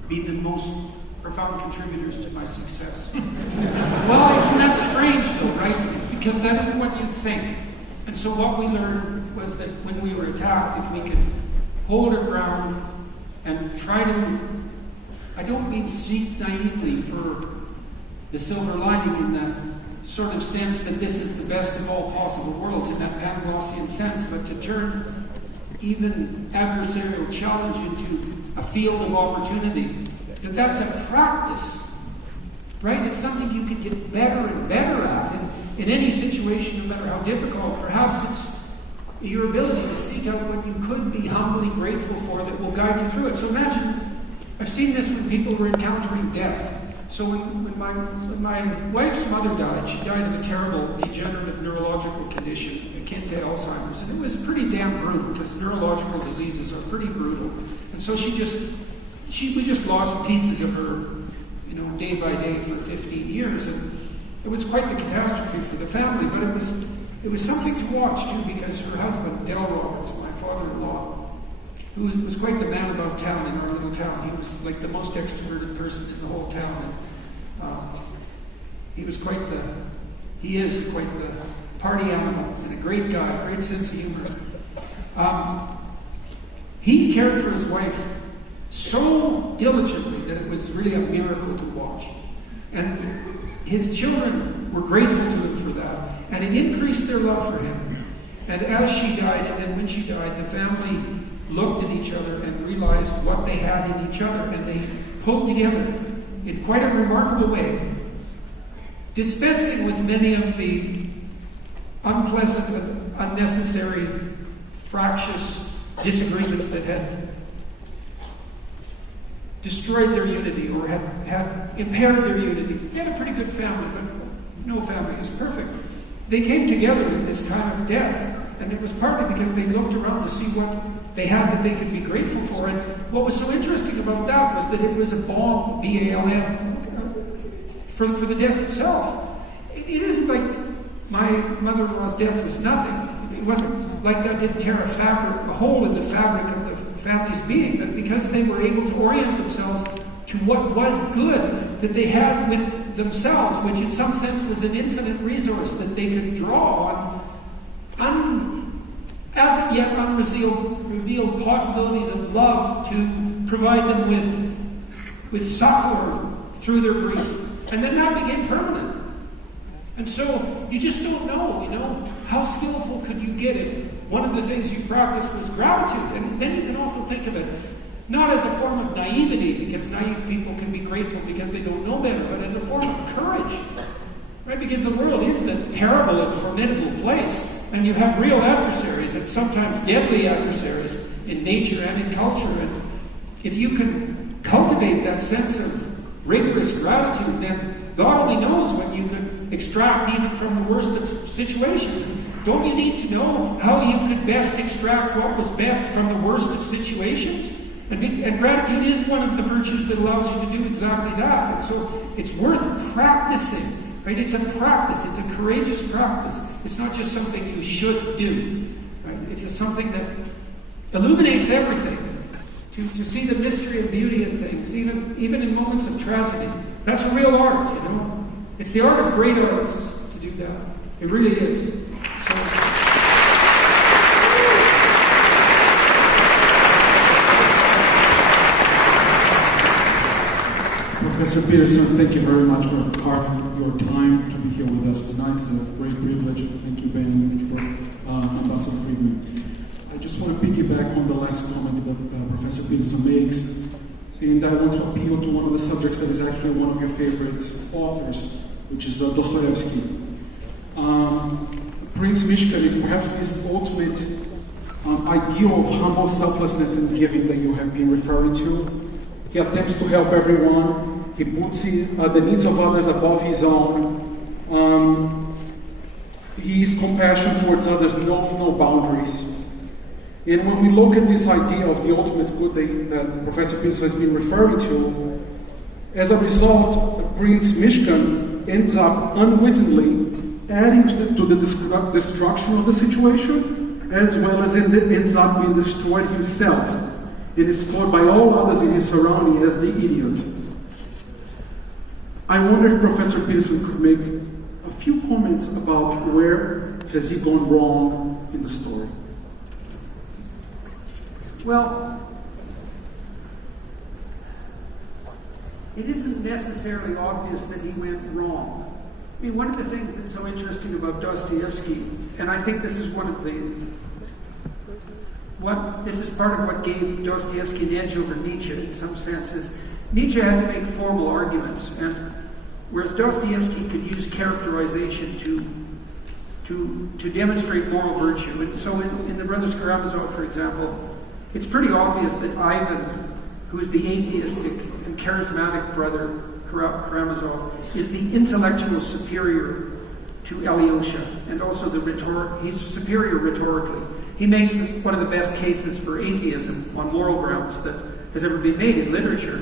been the most profound contributors to my success. Well, isn't that strange though, right? Because that isn't what you'd think. And so what we learned was that when we were attacked, if we could hold our ground and try to, I don't mean seek naively for the silver lining in that sort of sense that this is the best of all possible worlds in that Panglossian sense, but to turn even adversarial challenge into a field of opportunity, that's a practice, right? It's something you can get better and better at in any situation, no matter how difficult. Perhaps it's your ability to seek out what you could be humbly grateful for that will guide you through it. So imagine, I've seen this when people were encountering death. So when my wife's mother died, she died of a terrible degenerative neurological condition akin to Alzheimer's. And it was pretty damn brutal because neurological diseases are pretty brutal. And so we just lost pieces of her, you know, day by day for 15 years. And it was quite the catastrophe for the family, but it was something to watch too, because her husband, Del Roberts, my father-in-law, who was quite the man about town in our little town. He was like the most extroverted person in the whole town. And, he is quite the party animal and a great guy, great sense of humor. He cared for his wife so diligently that it was really a miracle to watch. And his children were grateful to him for that. And it increased their love for him. And as she died, and then when she died, the family looked at each other and realized what they had in each other, and they pulled together in quite a remarkable way, dispensing with many of the unpleasant and unnecessary fractious disagreements that had destroyed their unity or had impaired their unity. They had a pretty good family, but no family is perfect. They came together in this time of death, and it was partly because they looked around to see what they had that they could be grateful for. And what was so interesting about that was that it was a balm, B-A-L-M, for the death itself. It isn't like my mother-in-law's death was nothing. It wasn't like that didn't tear a hole in the fabric of the family's being, but because they were able to orient themselves to what was good that they had with themselves, which in some sense was an infinite resource that they could draw on, as of yet unrevealed possibilities of love to provide them with succor through their grief. And then that became permanent. And so you just don't know, how skillful could you get if one of the things you practiced was gratitude? And then you can also think of it not as a form of naivety, because naive people can be grateful because they don't know better, but as a form of courage. Right? Because the world is a terrible and formidable place. And you have real adversaries, and sometimes deadly adversaries, in nature and in culture. if you can cultivate that sense of rigorous gratitude, then God only knows what you could extract even from the worst of situations. Don't you need to know how you could best extract what was best from the worst of situations? And gratitude is one of the virtues that allows you to do exactly that. And so it's worth practicing, right? It's a practice. It's a courageous practice. It's not just something you should do, right? It's just something that illuminates everything. To see the mystery and beauty in things, even in moments of tragedy. That's a real art, you know. It's the art of great artists to do that. It really is. So, Professor Peterson, thank you very much for carving your time to be here with us tonight. It's a great privilege. Thank you, Ben, Ambassador Friedman. I just want to piggyback on the last comment that Professor Peterson makes, and I want to appeal to one of the subjects that is actually one of your favorite authors, which is Dostoevsky. Prince Mishkin is perhaps this ultimate ideal of humble selflessness and giving that you have been referring to. He attempts to help everyone. He puts the needs of others above his own. His compassion towards others knows no boundaries. And when we look at this idea of the ultimate good that Professor Peterson has been referring to, as a result, Prince Mishkin ends up unwittingly adding to the destruction of the situation, as well as ends up being destroyed himself, and is called by all others in his surrounding as the idiot. I wonder if Professor Peterson could make a few comments about where has he gone wrong in the story. well, it isn't necessarily obvious that he went wrong. I mean, one of the things that's so interesting about Dostoevsky, and I think this is this is part of what gave Dostoevsky an edge over Nietzsche in some sense, is Nietzsche had to make formal arguments, and whereas Dostoevsky could use characterization to demonstrate moral virtue. And so in The Brothers Karamazov, for example, it's pretty obvious that Ivan, who is the atheistic and charismatic brother Karamazov, is the intellectual superior to Alyosha, and also he's superior rhetorically. He makes one of the best cases for atheism on moral grounds that has ever been made in literature.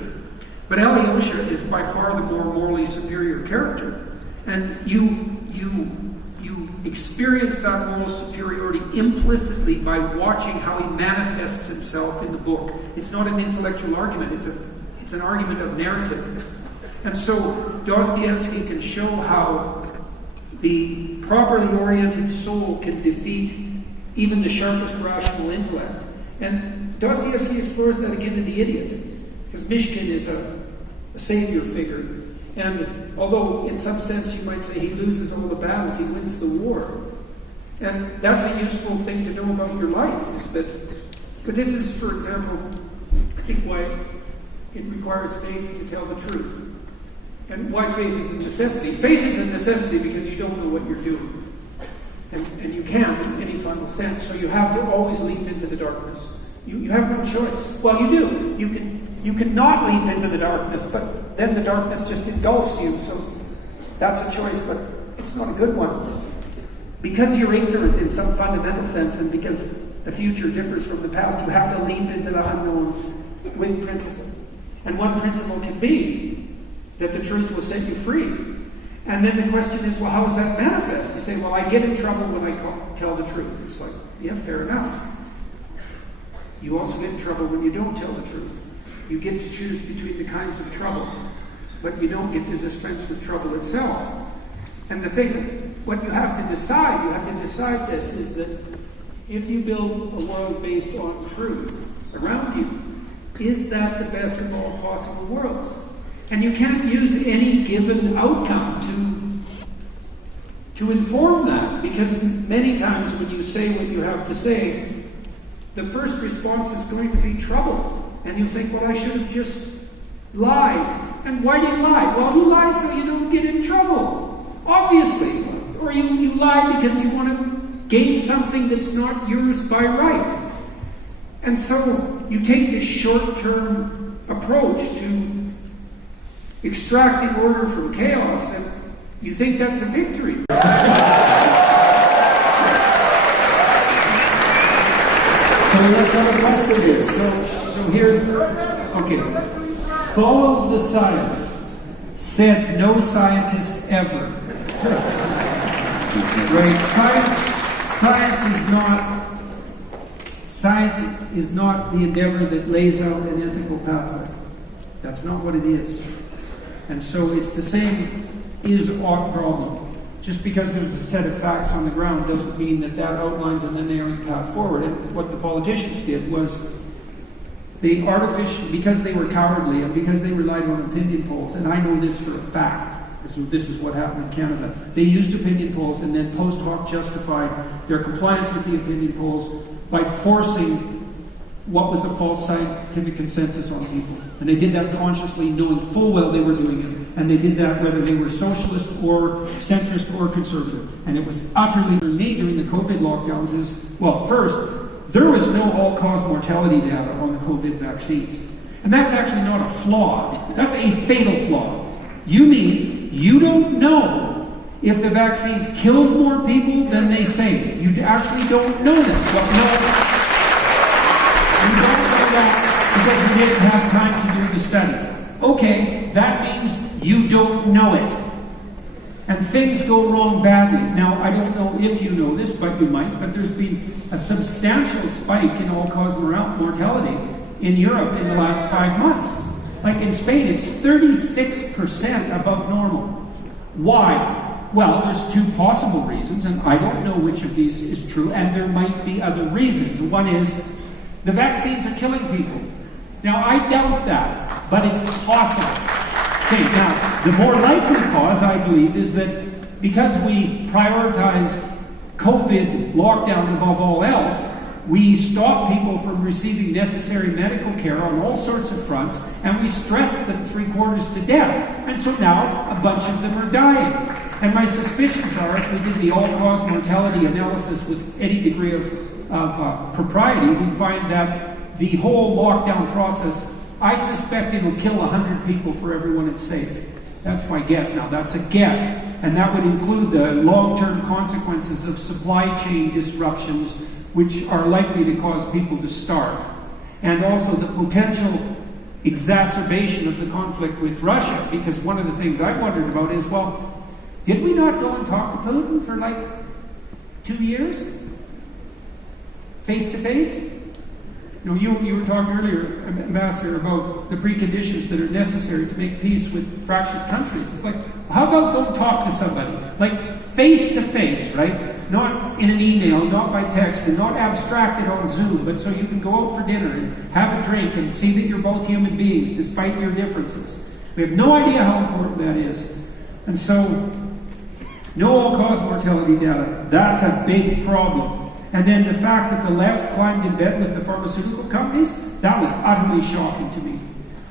But Alyosha is by far the more morally superior character. And you experience that moral superiority implicitly by watching how he manifests himself in the book. It's not an intellectual argument, it's an argument of narrative. And so Dostoevsky can show how the properly oriented soul can defeat even the sharpest rational intellect. And Dostoevsky explores that again in The Idiot, because Mishkin is a savior figure. And although in some sense you might say he loses all the battles, he wins the war. And that's a useful thing to know about your life, but this is, for example, I think why it requires faith to tell the truth. And why faith is a necessity. Faith is a necessity because you don't know what you're doing. And you can't in any final sense, so you have to always leap into the darkness. You have no choice. Well, you do. You can not leap into the darkness, but then the darkness just engulfs you, so that's a choice, but it's not a good one. Because you're ignorant in some fundamental sense, and because the future differs from the past, you have to leap into the unknown with principle. And one principle can be that the truth will set you free. And then the question is, well, how does that manifest? You say, well, I get in trouble when I tell the truth. It's like, yeah, fair enough. You also get in trouble when you don't tell the truth. You get to choose between the kinds of trouble, but you don't get to dispense with trouble itself. And the thing, what you have to decide this, is that if you build a world based on truth around you, is that the best of all possible worlds? And you can't use any given outcome to inform that, because many times when you say what you have to say, the first response is going to be trouble. And you think, well, I should have just lied. And why do you lie? Well, you lie so you don't get in trouble, obviously. Or you lie because you want to gain something that's not yours by right. And so you take this short-term approach to extracting order from chaos, and you think that's a victory. So what kind of question is? So here's, okay, follow the science. Said no scientist ever. Right? Science is not the endeavor that lays out an ethical pathway. That's not what it is. And so it's the same is-ought problem. Just because there's a set of facts on the ground doesn't mean that that outlines an inerrant path forward. And what the politicians did was they because they were cowardly and because they relied on opinion polls, and I know this for a fact, so this is what happened in Canada, they used opinion polls and then post hoc justified their compliance with the opinion polls by forcing what was a false scientific consensus on people. And they did that consciously, knowing full well they were doing it. And they did that whether they were socialist or centrist or conservative. And it was utterly, for me, during the COVID lockdowns is, well, first, there was no all-cause mortality data on the COVID vaccines. And that's actually not a flaw. That's a fatal flaw. You mean you don't know if the vaccines killed more people than they saved. You actually don't know that. Well, no, you don't know that because you didn't have time to do the studies. Okay, that means you don't know it. And things go wrong badly. Now, I don't know if you know this, but you might, but there's been a substantial spike in all-cause mortality in Europe in the last 5 months. Like in Spain, it's 36% above normal. Why? Well, there's two possible reasons, and I don't know which of these is true, and there might be other reasons. One is the vaccines are killing people. Now, I doubt that, but it's possible. Okay, now, the more likely cause, I believe, is that because we prioritize COVID lockdown above all else, we stop people from receiving necessary medical care on all sorts of fronts, and we stress them 3/4 to death. And so now, a bunch of them are dying. And my suspicions are, if we did the all-cause mortality analysis with any degree of propriety, we'd find that the whole lockdown process, I suspect it'll kill 100 people for everyone it's saved. That's my guess. Now, that's a guess. And that would include the long-term consequences of supply chain disruptions, which are likely to cause people to starve. And also the potential exacerbation of the conflict with Russia, because one of the things I wondered about is, well, did we not go and talk to Putin for like 2 years? Face to face? You know, you were talking earlier, Ambassador, about the preconditions that are necessary to make peace with fractious countries. It's like, how about go talk to somebody? Like, face to face, right? Not in an email, not by text, and not abstracted on Zoom, but so you can go out for dinner and have a drink and see that you're both human beings, despite your differences. We have no idea how important that is. And so, no all-cause mortality data. That's a big problem. And then the fact that the left climbed in bed with the pharmaceutical companies, that was utterly shocking to me.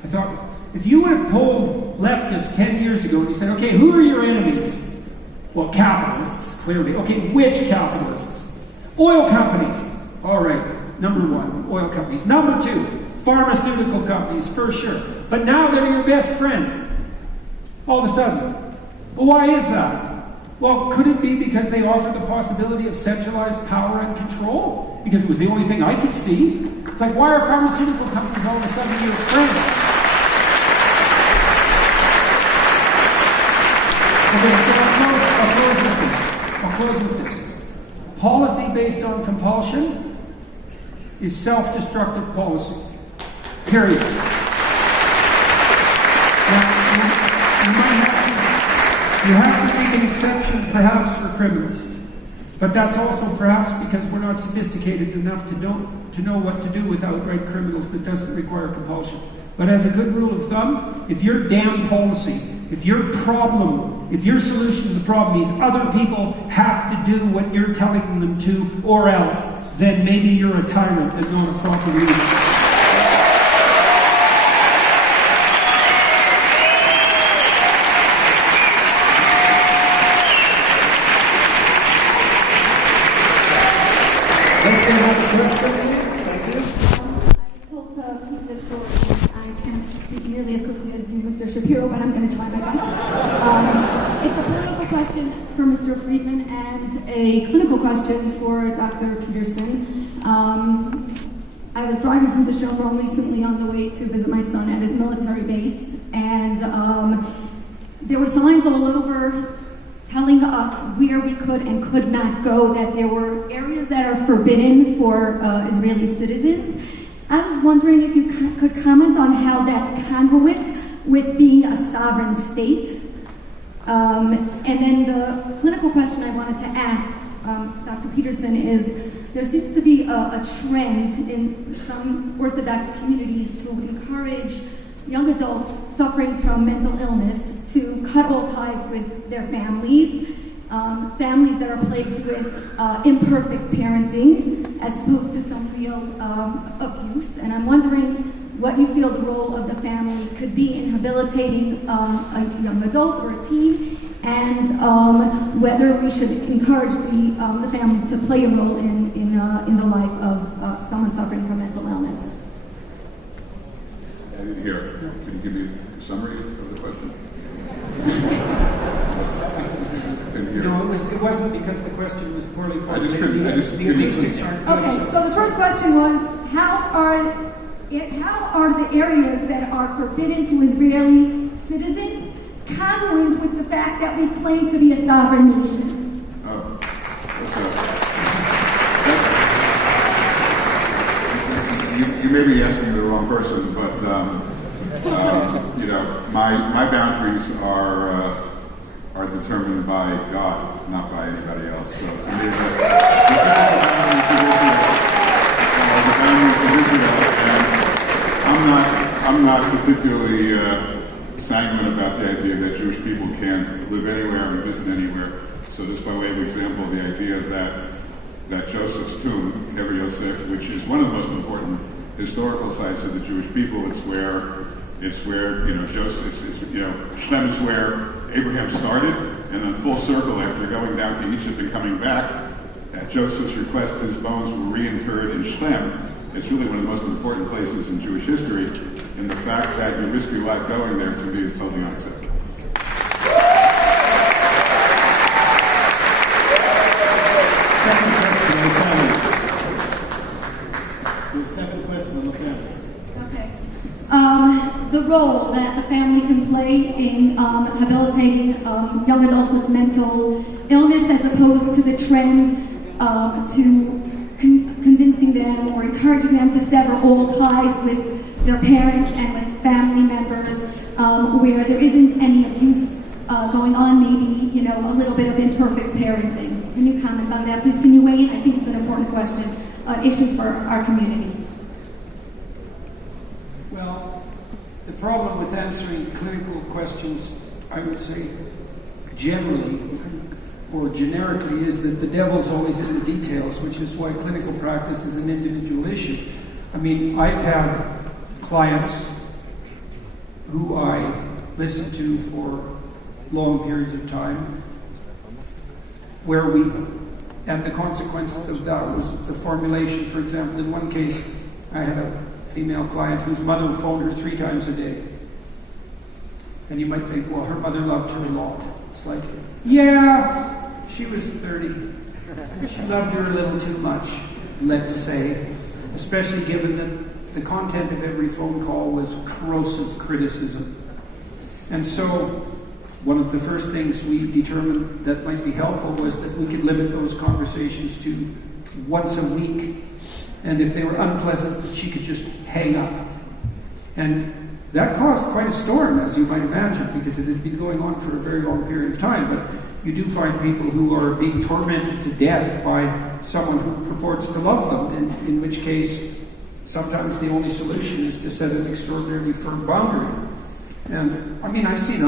I thought, if you would have told leftists 10 years ago, and you said, okay, who are your enemies? Well, capitalists, clearly. Okay, which capitalists? Oil companies. All right, number one, oil companies. Number two, pharmaceutical companies, for sure. But now they're your best friend. All of a sudden. Well, why is that? Well, could it be because they offer the possibility of centralized power and control? Because it was the only thing I could see. It's like, why are pharmaceutical companies all of a sudden your friend? Okay, so I'll close with this. Policy based on compulsion is self-destructive policy. Period. Now, you have to make an exception, perhaps, for criminals. But that's also perhaps because we're not sophisticated enough to know what to do with outright criminals that doesn't require compulsion. But as a good rule of thumb, if your damn policy, if your solution to the problem is other people have to do what you're telling them to or else, then maybe you're a tyrant and not a proper leader. Let's get another question, please. Thank you. my best. It's a political question for Mr. Friedman and a clinical question for Dr. Peterson. I was driving through the Shapiro recently on the way to visit my son at his military base, and there were signs all over telling us where we could and could not go, that there were areas that are forbidden for Israeli citizens. I was wondering if you could comment on how that's congruent with being a sovereign state. And then the clinical question I wanted to ask Dr. Peterson is, there seems to be a trend in some Orthodox communities to encourage young adults suffering from mental illness to cut all ties with their families, families that are plagued with imperfect parenting as opposed to some real abuse. And I'm wondering what you feel the role of the family could be in habilitating a young adult or a teen, and whether we should encourage the family to play a role in the life of someone suffering from mental illness. I didn't hear. Can you give me a summary of the question? No, it wasn't because the question was poorly formulated. Okay, so the first question was, how are the areas that are forbidden to Israeli citizens congruent with the fact that we claim to be a sovereign nation? You may be asking the wrong person, but my boundaries are determined by God, not by anybody else. So to me, the boundaries of Israel, and I'm not particularly sanguine about the idea that Jewish people can't live anywhere and visit anywhere. So just by way of example, the idea that Joseph's tomb, Kever Yosef, which is one of the most important historical sites of the Jewish people, it's where Joseph, Shem is where Abraham started, and then full circle after going down to Egypt and coming back, at Joseph's request, his bones were reinterred in Shem. It's really one of the most important places in Jewish history, and the fact that you risk your life going there, to me, is totally unacceptable. The role that the family can play in habilitating young adults with mental illness, as opposed to the trend to convincing them or encouraging them to sever all ties with their parents and with family members, where there isn't any abuse going on, maybe a little bit of imperfect parenting. Can you comment on that, please? Can you weigh in? I think it's an important question, an issue for our community. Well, the problem with answering clinical questions, I would say, generally or generically, is that the devil's always in the details, which is why clinical practice is an individual issue. I mean, I've had clients who I listened to for long periods of time, where and the consequence of that was the formulation. For example, in one case, I had a female client whose mother phoned her 3 times a day. And you might think, well, her mother loved her a lot. It's like, yeah, she was 30. She loved her a little too much, let's say, especially given that the content of every phone call was corrosive criticism. And so one of the first things we determined that might be helpful was that we could limit those conversations to once a week. And if they were unpleasant, she could just hang up. And that caused quite a storm, as you might imagine, because it had been going on for a very long period of time. But you do find people who are being tormented to death by someone who purports to love them, and in which case, sometimes the only solution is to set an extraordinarily firm boundary. And I mean, I've seen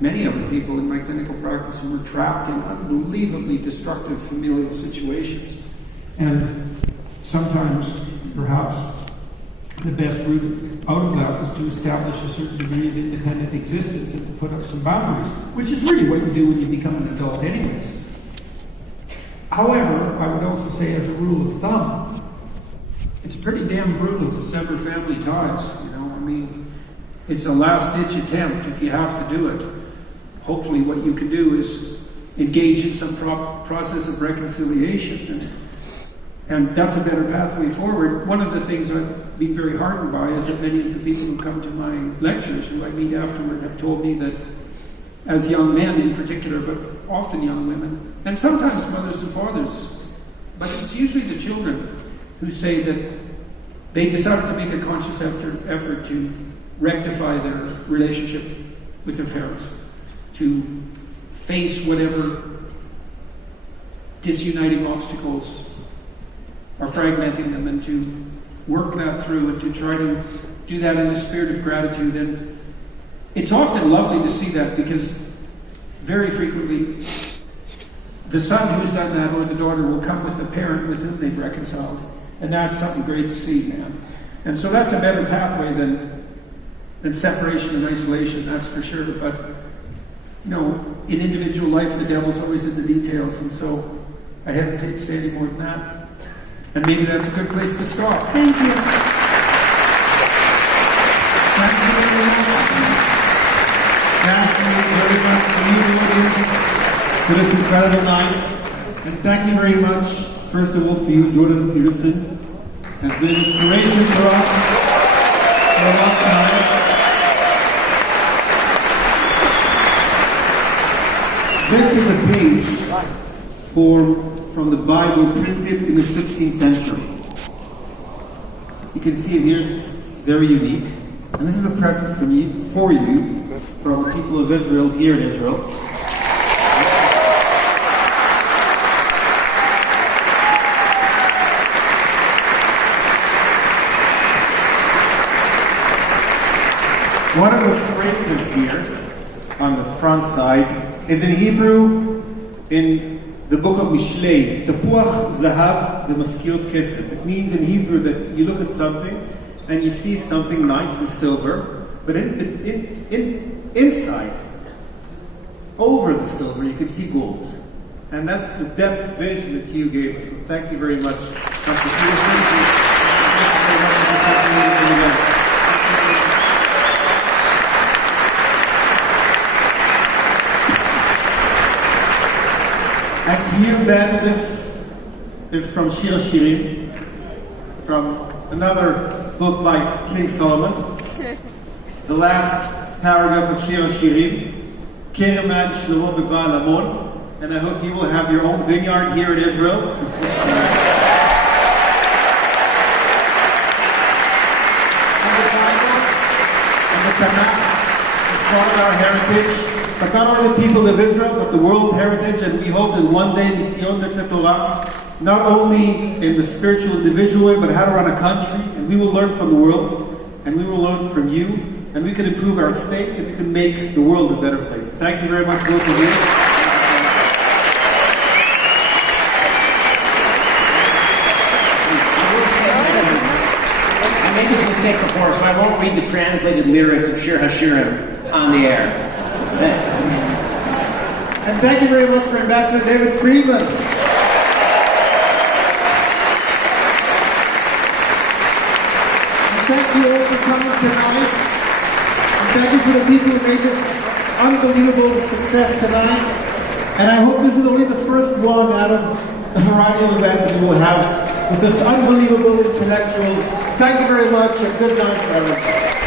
many other people in my clinical practice who were trapped in unbelievably destructive familial situations. And sometimes, perhaps, the best route out of that was to establish a certain degree of independent existence and to put up some boundaries, which is really what you do when you become an adult anyways. However, I would also say, as a rule of thumb, it's pretty damn brutal to sever family ties. I mean, it's a last-ditch attempt if you have to do it. Hopefully what you can do is engage in some process of reconciliation, and that's a better pathway forward. One of the things I've been very heartened by is that many of the people who come to my lectures, who I meet afterward, have told me that as young men in particular, but often young women, and sometimes mothers and fathers, but it's usually the children who say that they decided to make a conscious effort to rectify their relationship with their parents, to face whatever disuniting obstacles are fragmenting them, and to work that through, and to try to do that in a spirit of gratitude. And it's often lovely to see that, because very frequently the son who's done that, or the daughter, will come with the parent with whom they've reconciled. And that's something great to see, man. And so that's a better pathway than separation and isolation, that's for sure. But, you know, in individual life, the devil's always in the details, and so I hesitate to say any more than that. And maybe that's a good place to stop. Thank you. Thank you very much. Thank you very much to you, audience, for this incredible night. And thank you very much, first of all, for you, Jordan Peterson. Has been an inspiration for us for a long time. This is a page from the Bible printed in the 16th century. You can see it here, it's very unique. And this is a present from for you, from the people of Israel here in Israel. One of the phrases here on the front side is in Hebrew, in the book of Mishlei, Tapuach Zahav V'Maskiot Kesef. It means in Hebrew that you look at something and you see something nice from silver, but inside, over the silver, you can see gold. And that's the depth vision that you gave us. So thank you very much, Dr. Peterson. Thank you very much for participating in the event. And to you, Ben, this is from Shir Shirim, from another book by King Solomon. The last paragraph of Shir Shirim, Kereman Shlomo Beval Amon, and I hope you will have your own vineyard here in Israel. And the Bible and the Tanakh is part of our heritage. But not only the people of Israel, but the world heritage, and we hope that one day, Mitzion Tetzeh Torah, not only in the spiritual individual way, but how to run a country, and we will learn from the world, and we will learn from you, and we can improve our state, and we can make the world a better place. Thank you very much, both of you. I made this mistake before, so I won't read the translated lyrics of Shir HaShirim on the air. And thank you very much for Ambassador David Friedman. And thank you all for coming tonight. And thank you for the people who made this unbelievable success tonight. And I hope this is only the first one out of a variety of events that we will have with this unbelievable intellectuals. Thank you very much, and good night for everyone.